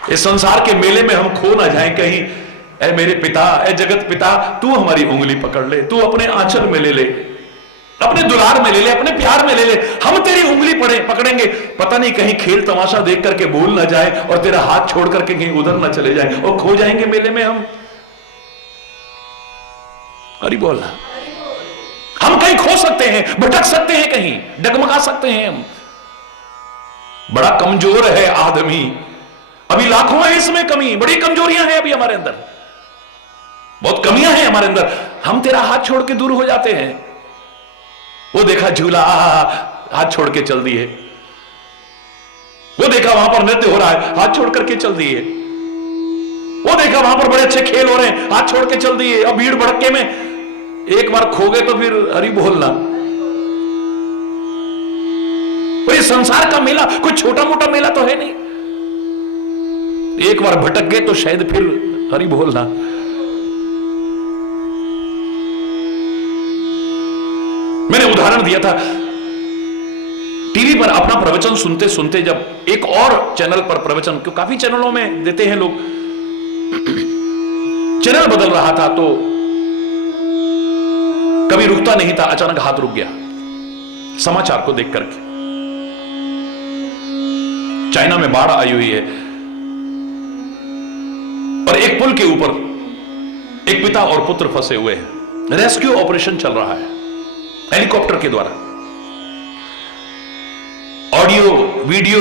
इस संसार के मेले में हम खो ना जाएं, कहीं ऐ मेरे पिता, ऐ जगत पिता, तू हमारी उंगली पकड़ ले, तू अपने आंचल में ले ले, अपने दुलार में ले ले, अपने प्यार में ले ले। हम तेरी उंगली पकड़ेंगे, पता नहीं कहीं खेल तमाशा देख करके भूल ना जाए और तेरा हाथ छोड़ करके कहीं उधर ना चले जाए और खो जाएंगे मेले में हम। अरे बोल, हम कहीं खो सकते हैं, भटक सकते हैं, कहीं डगमगा सकते हैं हम। बड़ा कमजोर है आदमी, अभी लाखों है इसमें कमी, बड़ी कमजोरियां हैं अभी हमारे अंदर, बहुत कमियां हैं हमारे अंदर। हम तेरा हाथ छोड़ के दूर हो जाते हैं। वो देखा झूला, हाथ छोड़ के चल दिए। वो देखा वहां पर नृत्य हो रहा है, हाथ छोड़ करके चल दिए। वो देखा वहां पर बड़े अच्छे खेल हो रहे हैं, हाथ छोड़ के चल दिए। अब भीड़ भड़के में एक बार खो गए तो फिर हरि बोलना। और ये संसार का मेला कोई छोटा मोटा मेला तो है नहीं, एक बार भटक गए तो शायद फिर हरि बोलना। मैंने उदाहरण दिया था, टीवी पर अपना प्रवचन सुनते सुनते जब एक और चैनल पर प्रवचन, क्यों काफी चैनलों में देते हैं लोग, चैनल बदल रहा था तो कभी रुकता नहीं था, अचानक हाथ रुक गया समाचार को देख करके। चाइना में बाढ़ आई हुई है और एक पुल के ऊपर एक पिता और पुत्र फंसे हुए हैं। रेस्क्यू ऑपरेशन चल रहा है हेलीकॉप्टर के द्वारा, ऑडियो वीडियो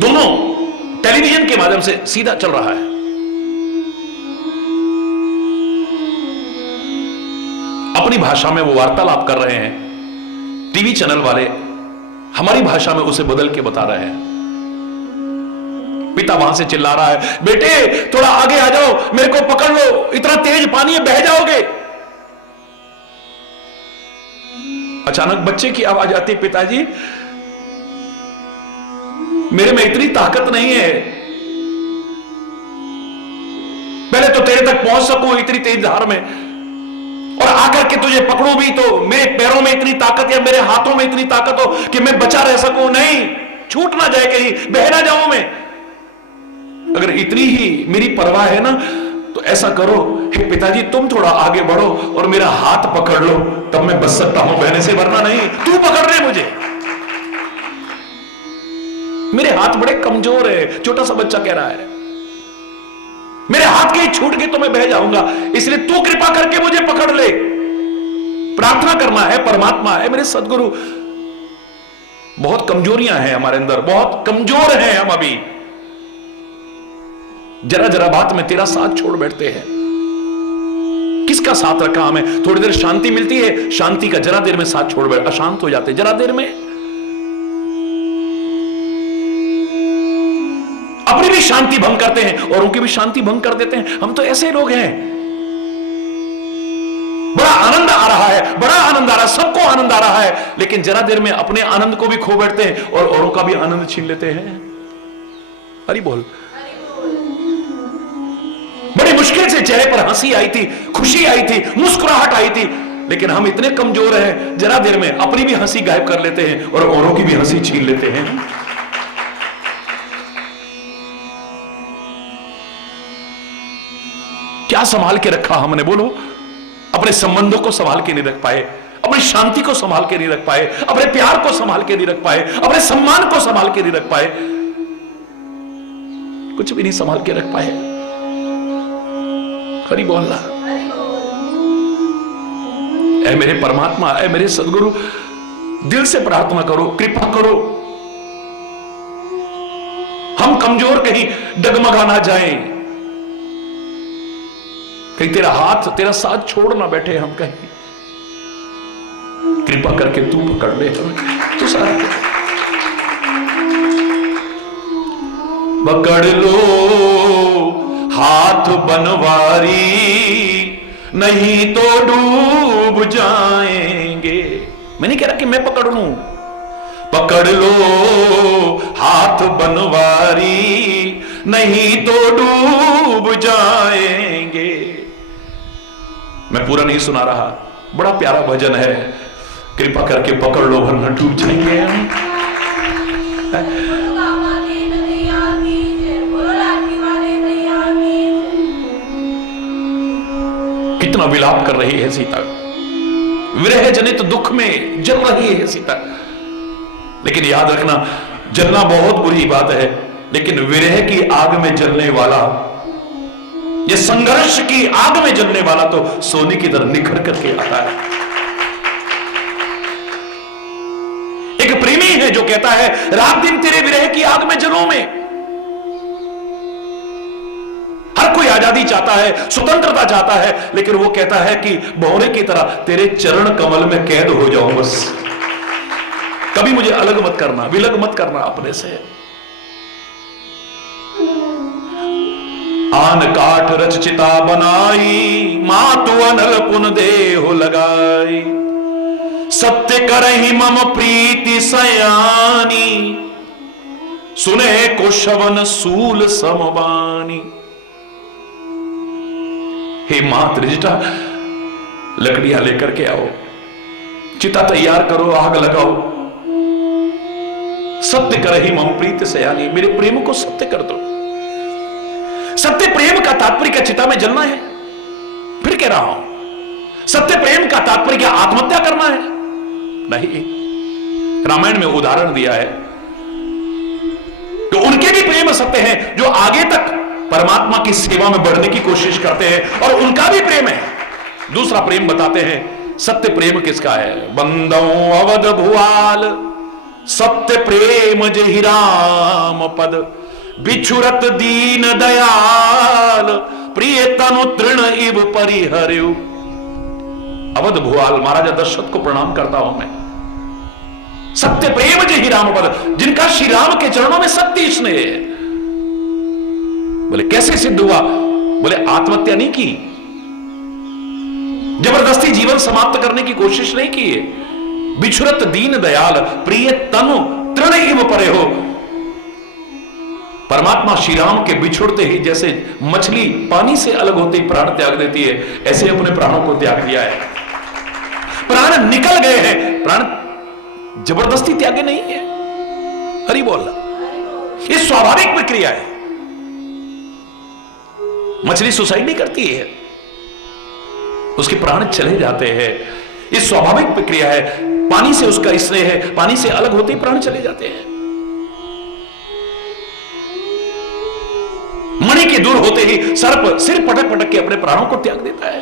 दोनों टेलीविजन के माध्यम से सीधा चल रहा है। अपनी भाषा में वो वार्तालाप कर रहे हैं, टीवी चैनल वाले हमारी भाषा में उसे बदल के बता रहे हैं। पिता वहां से चिल्ला रहा है, बेटे थोड़ा आगे आ जाओ, मेरे को पकड़ लो, इतना तेज पानी है, बह जाओगे। अचानक बच्चे की आवाज आती, पिताजी मेरे में इतनी ताकत नहीं है, पहले तो तेरे तक पहुंच सकूं इतनी तेज धार में, और आकर के तुझे पकड़ूं भी तो मेरे पैरों में इतनी ताकत या मेरे हाथों में इतनी ताकत हो कि मैं बचा रह सकूं, नहीं छूट ना जाए, कहीं बह ना जाऊं मैं। अगर इतनी ही मेरी परवाह है ना तो ऐसा करो, हे पिताजी तुम थोड़ा आगे बढ़ो और मेरा हाथ पकड़ लो, तब मैं बच सकता हूं बहने से, वरना नहीं। तू पकड़ ले मुझे, मेरे हाथ बड़े कमजोर है। छोटा सा बच्चा कह रहा है, मेरे हाथ के छूट के तो मैं बह जाऊंगा, इसलिए तू कृपा करके मुझे पकड़ ले। प्रार्थना करना है, परमात्मा है मेरे सदगुरु। बहुत कमजोरियां हैं हमारे अंदर, बहुत कमजोर हैं हम अभी, जरा जरा बात में तेरा साथ छोड़ बैठते हैं। किसका साथ रखा हमें? थोड़ी देर शांति मिलती है, शांति का जरा देर में साथ छोड़ बैठ, अशांत हो जाते जरा देर में। अपनी भी शांति भंग करते हैं और उनकी भी शांति भंग कर देते हैं। हम तो ऐसे लोग हैं। बड़ा आनंद आ रहा है, बड़ा आनंद आ रहा है, सबको आनंद आ रहा है, लेकिन जरा देर में अपने आनंद को भी खो बैठते हैं और औरों का भी आनंद छीन लेते हैं। हरि बोल। बड़ी मुश्किल से चेहरे पर हंसी आई थी, खुशी आई थी, मुस्कुराहट आई थी, लेकिन हम इतने कमजोर हैं, जरा देर में अपनी भी हंसी गायब कर लेते हैं और औरों की भी हंसी छीन लेते हैं। क्या संभाल के रखा हमने, बोलो? अपने संबंधों को संभाल के नहीं रख पाए, अपनी शांति को संभाल के नहीं रख पाए, अपने प्यार को संभाल के नहीं रख पाए, अपने सम्मान को संभाल के नहीं रख पाए, कुछ भी नहीं संभाल के रख पाए। हरि बोलना। ऐ मेरे परमात्मा, ऐ मेरे सदगुरु, दिल से प्रार्थना करो, कृपा करो, हम कमजोर कहीं डगमगा ना जाएं, कहीं तेरा हाथ तेरा साथ छोड़ ना बैठे हम, कहीं कृपा करके तू पकड़ ले तो सारा। पकड़ लो हाथ बनवारी, नहीं तो डूब जाएंगे। मैं नहीं कह रहा कि मैं पकड़ लूं, पकड़ लो हाथ बनवारी, नहीं तो डूब जाएंगे। मैं पूरा नहीं सुना रहा, बड़ा प्यारा भजन है, कृपा करके पकड़ लो वरना डूब जाएंगे हम। कितना विलाप कर रही है सीता, विरह जनित दुख में जल रही है सीता। लेकिन याद रखना, जलना बहुत बुरी बात है, लेकिन विरह की आग में जलने वाला, ये संघर्ष की आग में जलने वाला तो सोने की तरह निखर करके आता है। एक प्रेमी है जो कहता है, रात दिन तेरे विरह की आग में जलूं मैं। हर कोई आजादी चाहता है, स्वतंत्रता चाहता है, लेकिन वो कहता है कि भौरे की तरह तेरे चरण कमल में कैद हो जाऊं बस। कभी मुझे अलग मत करना, विलग मत करना अपने से। आन काठ रच चिता बनाई, मातु अनल पुन देहो लगाई। सत्य करहि मम प्रीति सयानी, सुने को शवन सूल समबानी। हे मां त्रिजटा, लकड़ियां लेकर के आओ, चिता तैयार करो, आग लगाओ। सत्य करहि मम प्रीति सयानी, मेरे प्रेम को सत्य कर दो। सत्य प्रेम का तात्पर्य क्या चिता में जलना है? फिर कह रहा हूं, सत्य प्रेम का तात्पर्य क्या आत्महत्या करना है? नहीं। रामायण में उदाहरण दिया है कि उनके भी प्रेम सत्य हैं जो आगे तक परमात्मा की सेवा में बढ़ने की कोशिश करते हैं, और उनका भी प्रेम है। दूसरा प्रेम बताते हैं, सत्य प्रेम किसका है? बंदो अवध भुआल, सत्य प्रेम जहि राम पद। बिछुरत दीन दयाल, प्रिय तनु तृण इव परिहर्यु। अवध भुआल महाराजा दशरथ को प्रणाम करता हूं मैं। सत्य प्रेम जहि राम पद, जिनका श्री राम के चरणों में सत्य स्नेह है। बोले कैसे सिद्ध हुआ? बोले आत्महत्या नहीं की, जबरदस्ती जीवन समाप्त करने की कोशिश नहीं की है। बिछुरत दीन दयाल, प्रिय तनु तृण इव परे हो। परमात्मा श्री राम के बिछुड़ते ही जैसे मछली पानी से अलग होते ही प्राण त्याग देती है, ऐसे अपने प्राणों को त्याग दिया है। प्राण निकल गए हैं, प्राण जबरदस्ती त्यागे नहीं है। हरि बोल, ये स्वाभाविक प्रक्रिया है। मछली सुसाइड नहीं करती है, उसके प्राण चले जाते हैं। ये स्वाभाविक प्रक्रिया है। पानी से उसका स्नेह है, पानी से अलग होते ही प्राण चले जाते हैं। मणि के दूर होते ही सर्प सिर पटक पटक के अपने प्राणों को त्याग देता है।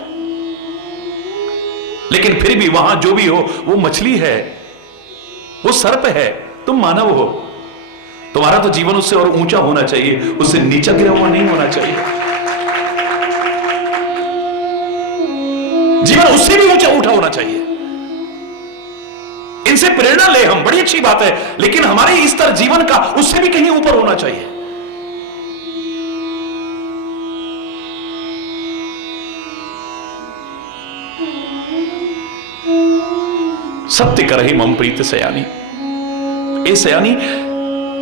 लेकिन फिर भी वहां जो भी हो, वो मछली है, वो सर्प है, तुम मानव हो। तुम्हारा तो जीवन उससे और ऊंचा होना चाहिए, उससे नीचा गिरा हुआ नहीं होना चाहिए। जीवन उससे भी ऊंचा उठा होना चाहिए। इनसे प्रेरणा ले हम, बड़ी अच्छी बात है, लेकिन हमारे स्तर जीवन का उससे भी कहीं ऊपर होना चाहिए। सत्य करहि मम प्रीति सयानी। ए सयानी,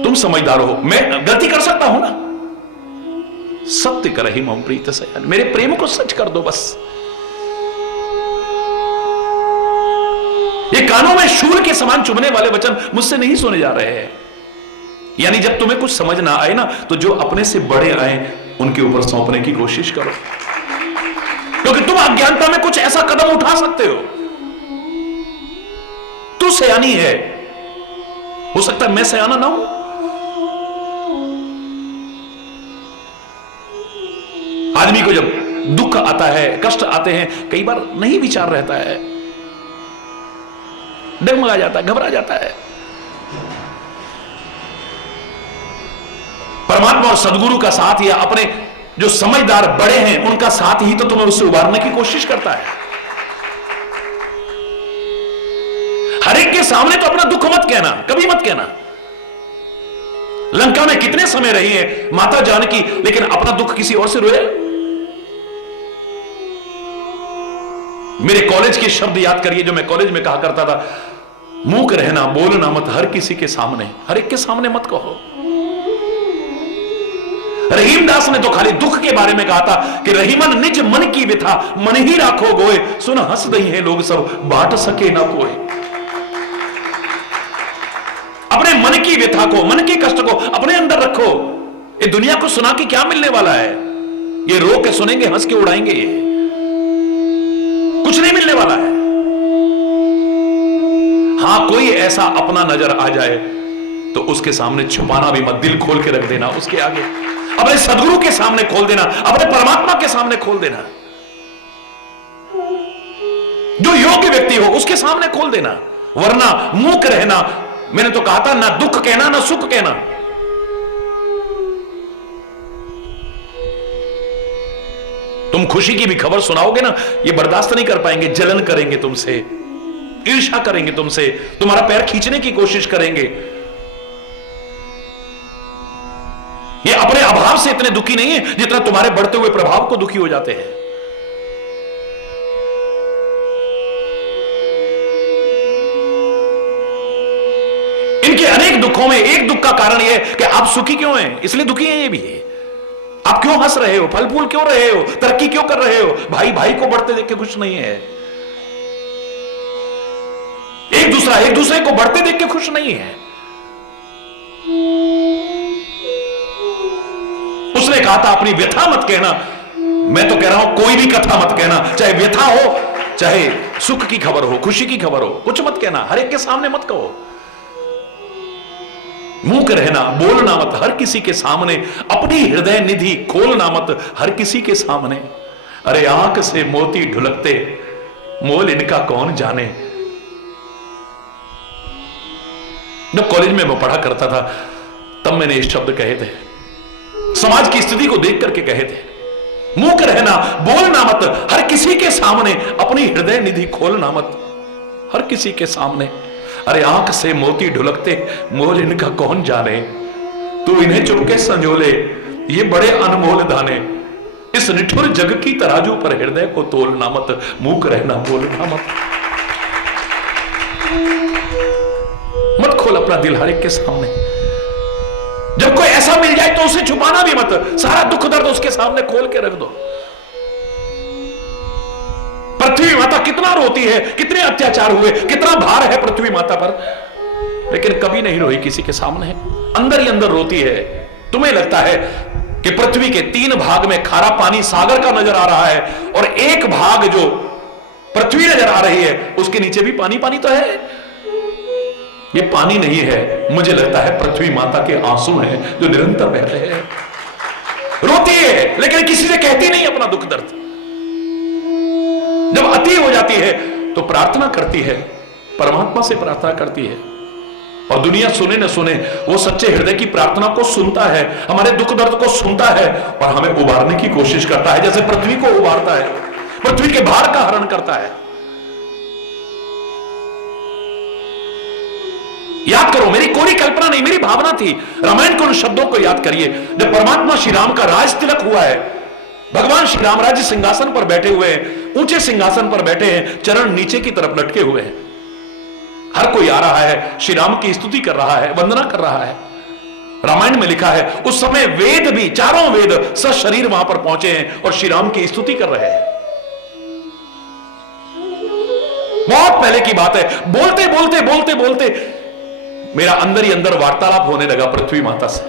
तुम समझदार हो, मैं गलती कर सकता हूं ना। सत्य करहि मम प्रीति सयानी, मेरे प्रेम को सच कर दो बस। ये कानों में शूल के समान चुभने वाले वचन मुझसे नहीं सुने जा रहे हैं। यानी जब तुम्हें कुछ समझ ना आए ना, तो जो अपने से बड़े आए उनके ऊपर सौंपने की कोशिश करो, क्योंकि तुम अज्ञानता में कुछ ऐसा कदम उठा सकते हो। तू सयानी है, हो सकता है मैं सयाना ना हूं। आदमी को जब दुख आता है, कष्ट आते हैं, कई बार नहीं विचार रहता है, डगमगा जाता है, घबरा जाता है। परमात्मा और सदगुरु का साथ या अपने जो समझदार बड़े हैं उनका साथ ही तो तुम्हें उससे उबारने की कोशिश करता है। हर एक के सामने तो अपना दुख मत कहना, कभी मत कहना। लंका में कितने समय रही है माता जानकी, लेकिन अपना दुख किसी और से रोए? मेरे कॉलेज के शब्द याद करिए जो मैं कॉलेज में कहा करता था, मूक रहना, बोलना मत हर किसी के सामने, हर एक के सामने मत कहो। रहीमदास ने तो खाली दुख के बारे में कहा था कि रहीमन निज मन की व्यथा मन ही राखो गोए, सुन हंस दही है लोग सब बांट सके ना कोई। अपने मन की व्यथा को, मन के कष्ट को अपने अंदर रखो। ये दुनिया को सुना के क्या मिलने वाला है? ये रो के सुनेंगे, हंस के उड़ाएंगे। ये कुछ नहीं मिलने वाला है। हां, कोई ऐसा अपना नजर आ जाए तो उसके सामने छुपाना भी मत, दिल खोल के रख देना उसके आगे, अपने सदगुरु के सामने खोल देना, अपने परमात्मा के सामने खोल देना, जो योग्य व्यक्ति हो उसके सामने खोल देना, वरना मूक रहना। मैंने तो कहा था, ना दुख कहना ना सुख कहना। तुम खुशी की भी खबर सुनाओगे ना, ये बर्दाश्त नहीं कर पाएंगे, जलन करेंगे तुमसे, ईर्ष्या करेंगे तुमसे, तुम्हारा पैर खींचने की कोशिश करेंगे। ये अपने अभाव से इतने दुखी नहीं है जितना तुम्हारे बढ़ते हुए प्रभाव को दुखी हो जाते हैं। इनके अनेक दुखों में एक दुख का कारण यह है कि आप सुखी क्यों हैं, इसलिए दुखी हैं ये भी है। आप क्यों हंस रहे हो, फल फूल क्यों रहे हो, तरक्की क्यों कर रहे हो, भाई भाई को बढ़ते देख के खुश नहीं है, एक दूसरे को बढ़ते देख के खुश नहीं है। उसने कहा था अपनी व्यथा मत कहना, मैं तो कह रहा हूं कोई भी कथा मत कहना, चाहे व्यथा हो, चाहे सुख की खबर हो, खुशी की खबर हो, कुछ मत कहना, हर एक के सामने मत कहो। मूक रहना, बोलना मत हर किसी के सामने, अपनी हृदय निधि खोलना मत हर किसी के सामने। अरे आंख से मोती ढुलकते, मोल इनका कौन जाने। जब कॉलेज में मैं पढ़ा करता था तब मैंने ये शब्द कहे थे, समाज की स्थिति को देख करके कहे थे। मूक रहना, बोलना मत हर किसी के सामने, अपनी हृदय निधि खोलना मत हर किसी के सामने। अरे आंख से मोती ढुलकते, मोल इनका कौन जाने। तू इन्हें चुपके संजोले, ये बड़े अनमोल दाने। इस निठुर जग की तराजू पर हृदय को तोलना मत। मूक रहना, बोलना मत खोल अपना दिल हर एक के सामने। जब कोई ऐसा मिल जाए तो उसे छुपाना भी मत, सारा दुख दर्द उसके सामने खोल के रख दो। पृथ्वी माता कितना रोती है, कितने अत्याचार हुए, कितना भार है पृथ्वी माता पर, लेकिन कभी नहीं रोई किसी के सामने, अंदर ही अंदर रोती है। तुम्हें लगता है कि पृथ्वी के 3 भाग में खारा पानी सागर का नजर आ रहा है और एक भाग जो पृथ्वी नजर आ रही है उसके नीचे भी पानी पानी तो है। ये पानी नहीं है, मुझे लगता है पृथ्वी माता के आंसू हैं जो निरंतर बह रहे हैं। रोती है लेकिन किसी से कहती नहीं अपना दुख दर्द। जब अति हो जाती है तो प्रार्थना करती है, परमात्मा से प्रार्थना करती है, और दुनिया सुने न सुने वो सच्चे हृदय की प्रार्थना को सुनता है, हमारे दुख दर्द को सुनता है और हमें उबारने की कोशिश करता है, जैसे पृथ्वी को उबारता है, पृथ्वी के भार का हरण करता है। याद करो, मेरी कोई कल्पना नहीं, मेरी भावना थी। रामायण के उन शब्दों को याद करिए जब परमात्मा श्री राम का राज तिलक हुआ है, भगवान श्री राम राज्य सिंहासन पर बैठे हुए हैं, ऊंचे सिंहासन पर बैठे हैं, चरण नीचे की तरफ लटके हुए हैं। हर कोई आ रहा है, श्री राम की स्तुति कर रहा है, वंदना कर रहा है। रामायण में लिखा है उस समय वेद भी, चारों वेद सशरीर वहां पर पहुंचे हैं और श्री राम की स्तुति कर रहे हैं। बहुत पहले की बात है। बोलते बोलते बोलते बोलते मेरा अंदर ही अंदर वार्तालाप होने लगा पृथ्वी माता से।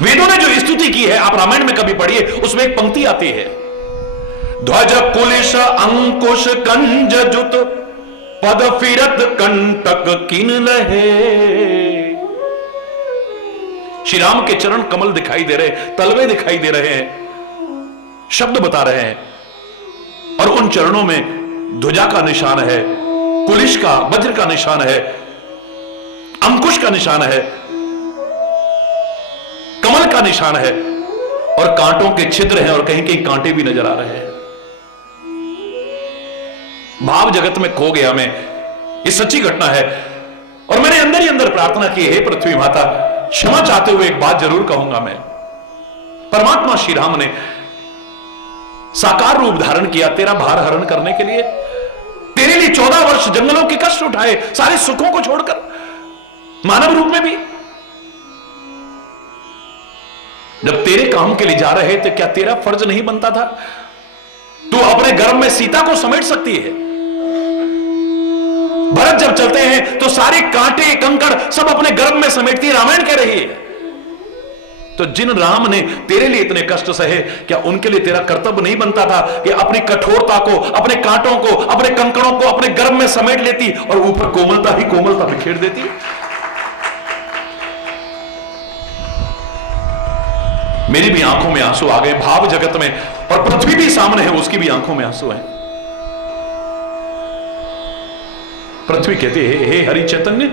वेदों ने जो स्तुति की है, आप रामायण में कभी पढ़िए, उसमें एक पंक्ति आती है, ध्वज कुलिश अंकुश कंज जुत पद फिरत कंटक किन लहे। श्री राम के चरण कमल दिखाई दे रहे, तलवे दिखाई दे रहे हैं, शब्द बता रहे हैं, और उन चरणों में ध्वजा का निशान है, कुलिश का, वज्र का निशान है, अंकुश का निशान है, कमल का निशान है, और कांटों के छिद्र हैं और कहीं कहीं कांटे भी नजर आ रहे हैं। भाव जगत में खो गया मैं, ये सच्ची घटना है। और मैंने अंदर ही अंदर प्रार्थना की, हे पृथ्वी माता, क्षमा चाहते हुए एक बात जरूर कहूंगा मैं। परमात्मा श्री राम ने साकार रूप धारण किया तेरा भार हरण करने के लिए, तेरे लिए 14 वर्ष जंगलों के कष्ट उठाए, सारे सुखों को छोड़कर, मानव रूप में भी। जब तेरे काम के लिए जा रहे थे, क्या तेरा फर्ज नहीं बनता था? तू अपने गर्भ में सीता को समेट सकती है। भरत जब चलते हैं तो सारे कांटे कंकड़ सब अपने गर्भ में समेटती है, रामायण कह रही है। तो जिन राम ने तेरे लिए इतने कष्ट सहे, क्या उनके लिए तेरा कर्तव्य नहीं बनता था कि अपनी कठोरता को, अपने कांटों को, अपने कंकड़ों को अपने गर्भ में समेट लेती और ऊपर कोमलता ही कोमलता बिखेर देती? मेरी भी आंखों में आंसू आ गए भाव जगत में, और पृथ्वी भी सामने है, उसकी भी आंखों में आंसू है। पृथ्वी कहती है, हे हरि चैतन्य,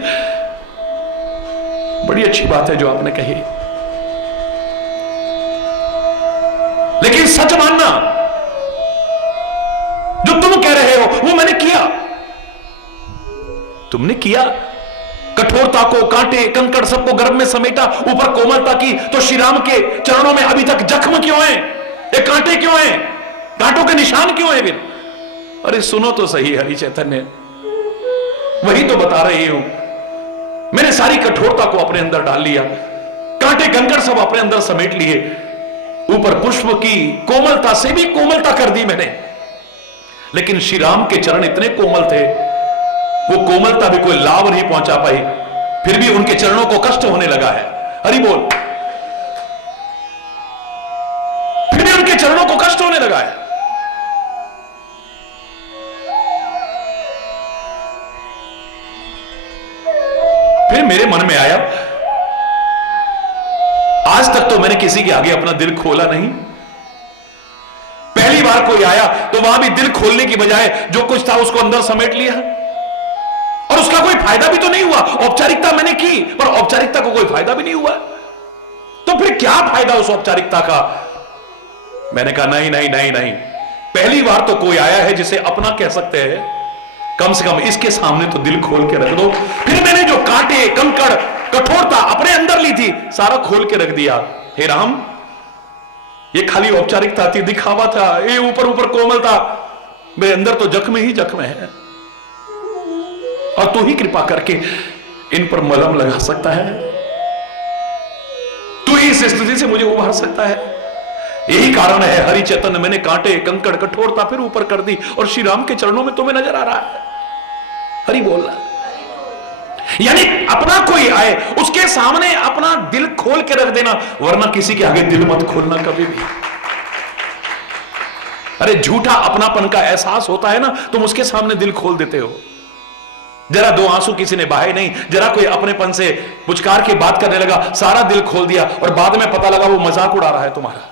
बड़ी अच्छी बात है जो आपने कही, लेकिन सच मानना, जो तुम कह रहे हो वो मैंने किया। तुमने किया, कठोरता को, कांटे कंकड़ सबको गर्भ में समेटा, ऊपर कोमलता की, तो श्री राम के चरणों में अभी तक जख्म क्यों हैं? ये कांटे क्यों हैं? कांटों के निशान क्यों हैं फिर? अरे सुनो तो सही हरि चैतन्य, वही तो बता रही हूं। मैंने सारी कठोरता को अपने अंदर डाल लिया, कांटे कंकड़ सब अपने अंदर समेट लिए, ऊपर पुष्प की कोमलता से भी कोमलता कर दी मैंने। लेकिन श्री राम के चरण इतने कोमल थे, वो कोमलता भी कोई लाभ नहीं पहुंचा पाई, फिर भी उनके चरणों को कष्ट होने लगा है। हरि बोल। फिर भी उनके चरणों को कष्ट होने लगा है। फिर मेरे मन में आया, आज तक तो मैंने किसी के आगे अपना दिल खोला नहीं, पहली बार कोई आया तो वहां भी दिल खोलने की बजाय जो कुछ था उसको अंदर समेट लिया, और उसका कोई फायदा भी तो नहीं हुआ। औपचारिकता मैंने की, पर औपचारिकता को कोई फायदा भी नहीं हुआ, तो फिर क्या फायदा उस औपचारिकता का? मैंने कहा नहीं नहीं नहीं नहीं, पहली बार तो कोई आया है जिसे अपना कह सकते हैं, कम से कम इसके सामने तो दिल खोल के रख दो। फिर मैंने जो कांटे कंकड़ कठोरता अपने अंदर ली थी, सारा खोल के रख दिया। हे राम, ये खाली औपचारिकता थी, दिखावा था, ये ऊपर ऊपर कोमल था, मेरे अंदर तो जख्म ही जख्म है, और तू ही कृपा करके इन पर मलहम लगा सकता है, तू ही इस स्थिति से मुझे उबार सकता है। यही कारण है हरि चैतन्य, मैंने कांटे कंकड़ कठोरता फिर ऊपर कर दी, और श्री राम के चरणों में तुम्हें नजर आ रहा है। हरि बोल रहा, यानी अपना कोई आए उसके सामने अपना दिल खोल के रख देना, वरना किसी के आगे दिल मत खोलना कभी भी। अरे झूठा अपनापन का एहसास होता है ना, तुम उसके सामने दिल खोल देते हो। जरा दो आंसू किसी ने बहाए नहीं, जरा कोई अपनेपन से पुचकार के बात करने लगा, सारा दिल खोल दिया, और बाद में पता लगा वो मजाक उड़ा रहा है तुम्हारा,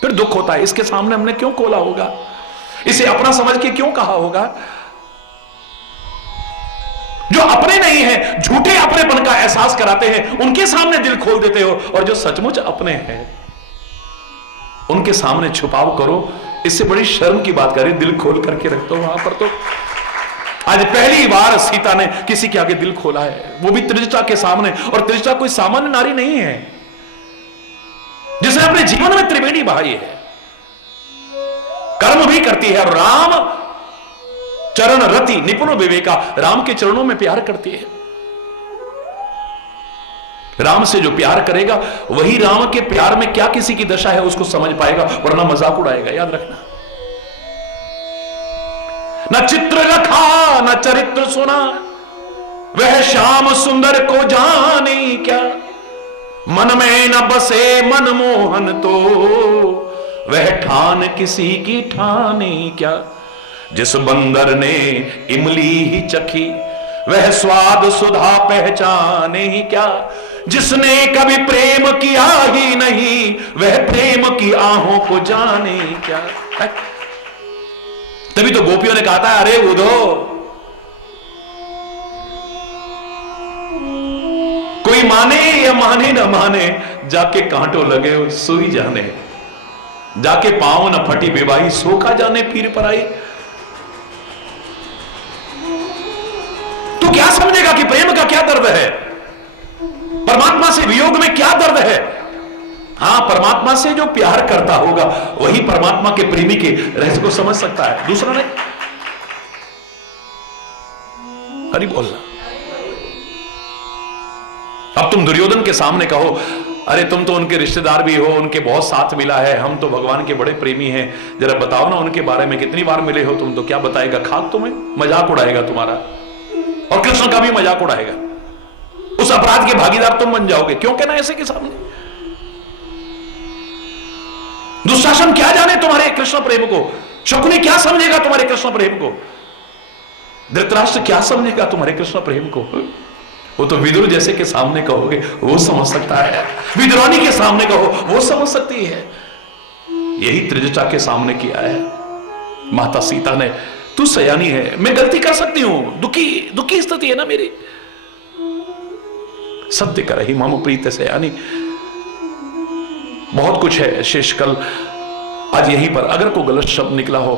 फिर दुख होता है। इसके सामने हमने क्यों खोला होगा, इसे अपना समझ के क्यों कहा होगा? जो अपने नहीं है, झूठे अपनेपन का एहसास कराते हैं, उनके सामने दिल खोल देते हो, और जो सचमुच अपने हैं उनके सामने छुपाव करो। इससे बड़ी शर्म की बात करें, दिल खोल करके रख दो वहां पर। तो आज पहली बार सीता ने किसी के आगे दिल खोला है, वो भी त्रिजटा के सामने, और त्रिजटा कोई सामान्य नारी नहीं है, जिसने अपने जीवन में त्रिवेणी बहाई है, कर्म भी करती है, और राम चरण रति निपुण विवेका, राम के चरणों में प्यार करती है। राम से जो प्यार करेगा वही राम के प्यार में क्या किसी की दशा है उसको समझ पाएगा, वरना मजाक उड़ाएगा। याद रखना, न चित्र रखा न चरित्र सुना, वह श्याम सुंदर को जाने क्या, मन में न बसे मनमोहन तो, वह ठान किसी की ठाने क्या। जिस बंदर ने इमली ही चखी, वह स्वाद सुधा पहचाने ही क्या। जिसने कभी प्रेम किया ही नहीं, वह प्रेम की आहों को जाने क्या। तभी तो गोपियों ने कहा था, अरे उधो, कोई माने या माने न माने, जाके कांटों लगे सुई जाने, जाके पांव न फटी बेवाही, सोखा जाने पीर पर आई। तू क्या समझेगा कि प्रेम का क्या दर्द है, परमात्मा से वियोग में क्या दर्द है। हां, परमात्मा से जो प्यार करता होगा वही परमात्मा के प्रेमी के रहस्य को समझ सकता है, दूसरा नहीं। हरि बोलना। अब तुम दुर्योधन के सामने कहो, अरे तुम तो उनके रिश्तेदार भी हो, उनके बहुत साथ मिला है, हम तो भगवान के बड़े प्रेमी हैं, जरा बताओ ना उनके बारे में कितनी बार मिले हो तुम, तो क्या बताएगा? खाक तुम्हें, मजाक उड़ाएगा तुम्हारा, और कृष्ण का भी मजाक उड़ाएगा। उस अपराध के भागीदार तुम बन जाओगे। क्यों कहना ऐसे के सामने? दुशासन क्या जाने तुम्हारे कृष्ण प्रेम को, शकुनी क्या समझेगा तुम्हारे कृष्ण प्रेम को, धृतराष्ट्र क्या समझेगा तुम्हारे कृष्ण प्रेम को। वो तो विदुर जैसे के सामने कहोगे वो समझ सकता है, विदुरानी के सामने कहो वो समझ सकती है। यही त्रिजटा के सामने किया है माता सीता ने। तू सयानी है, मैं गलती कर सकती हूं, दुखी स्थिति है ना मेरी, सत्य कर ही मम प्रीत सयानी। बहुत कुछ है शेष कल, आज यहीं पर अगर कोई गलत शब्द निकला हो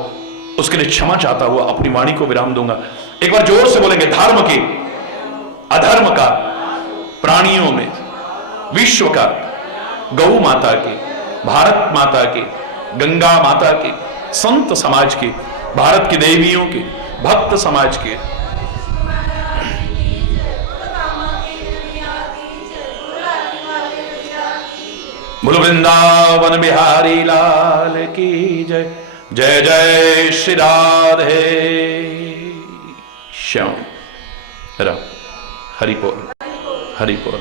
उसके लिए क्षमा चाहता हुआ अपनी वाणी को विराम दूंगा। एक बार जोर से बोलेंगे, धर्म की अधर्म का, प्राणियों में विश्व का, गौ माता की, भारत माता की, गंगा माता की, संत समाज की, भारत की देवियों की, भक्त समाज की, बोलो वृंदावन बिहारी लाल की जय। जय जय श्री राधे श्याम। हरि बोल, हरि बोल।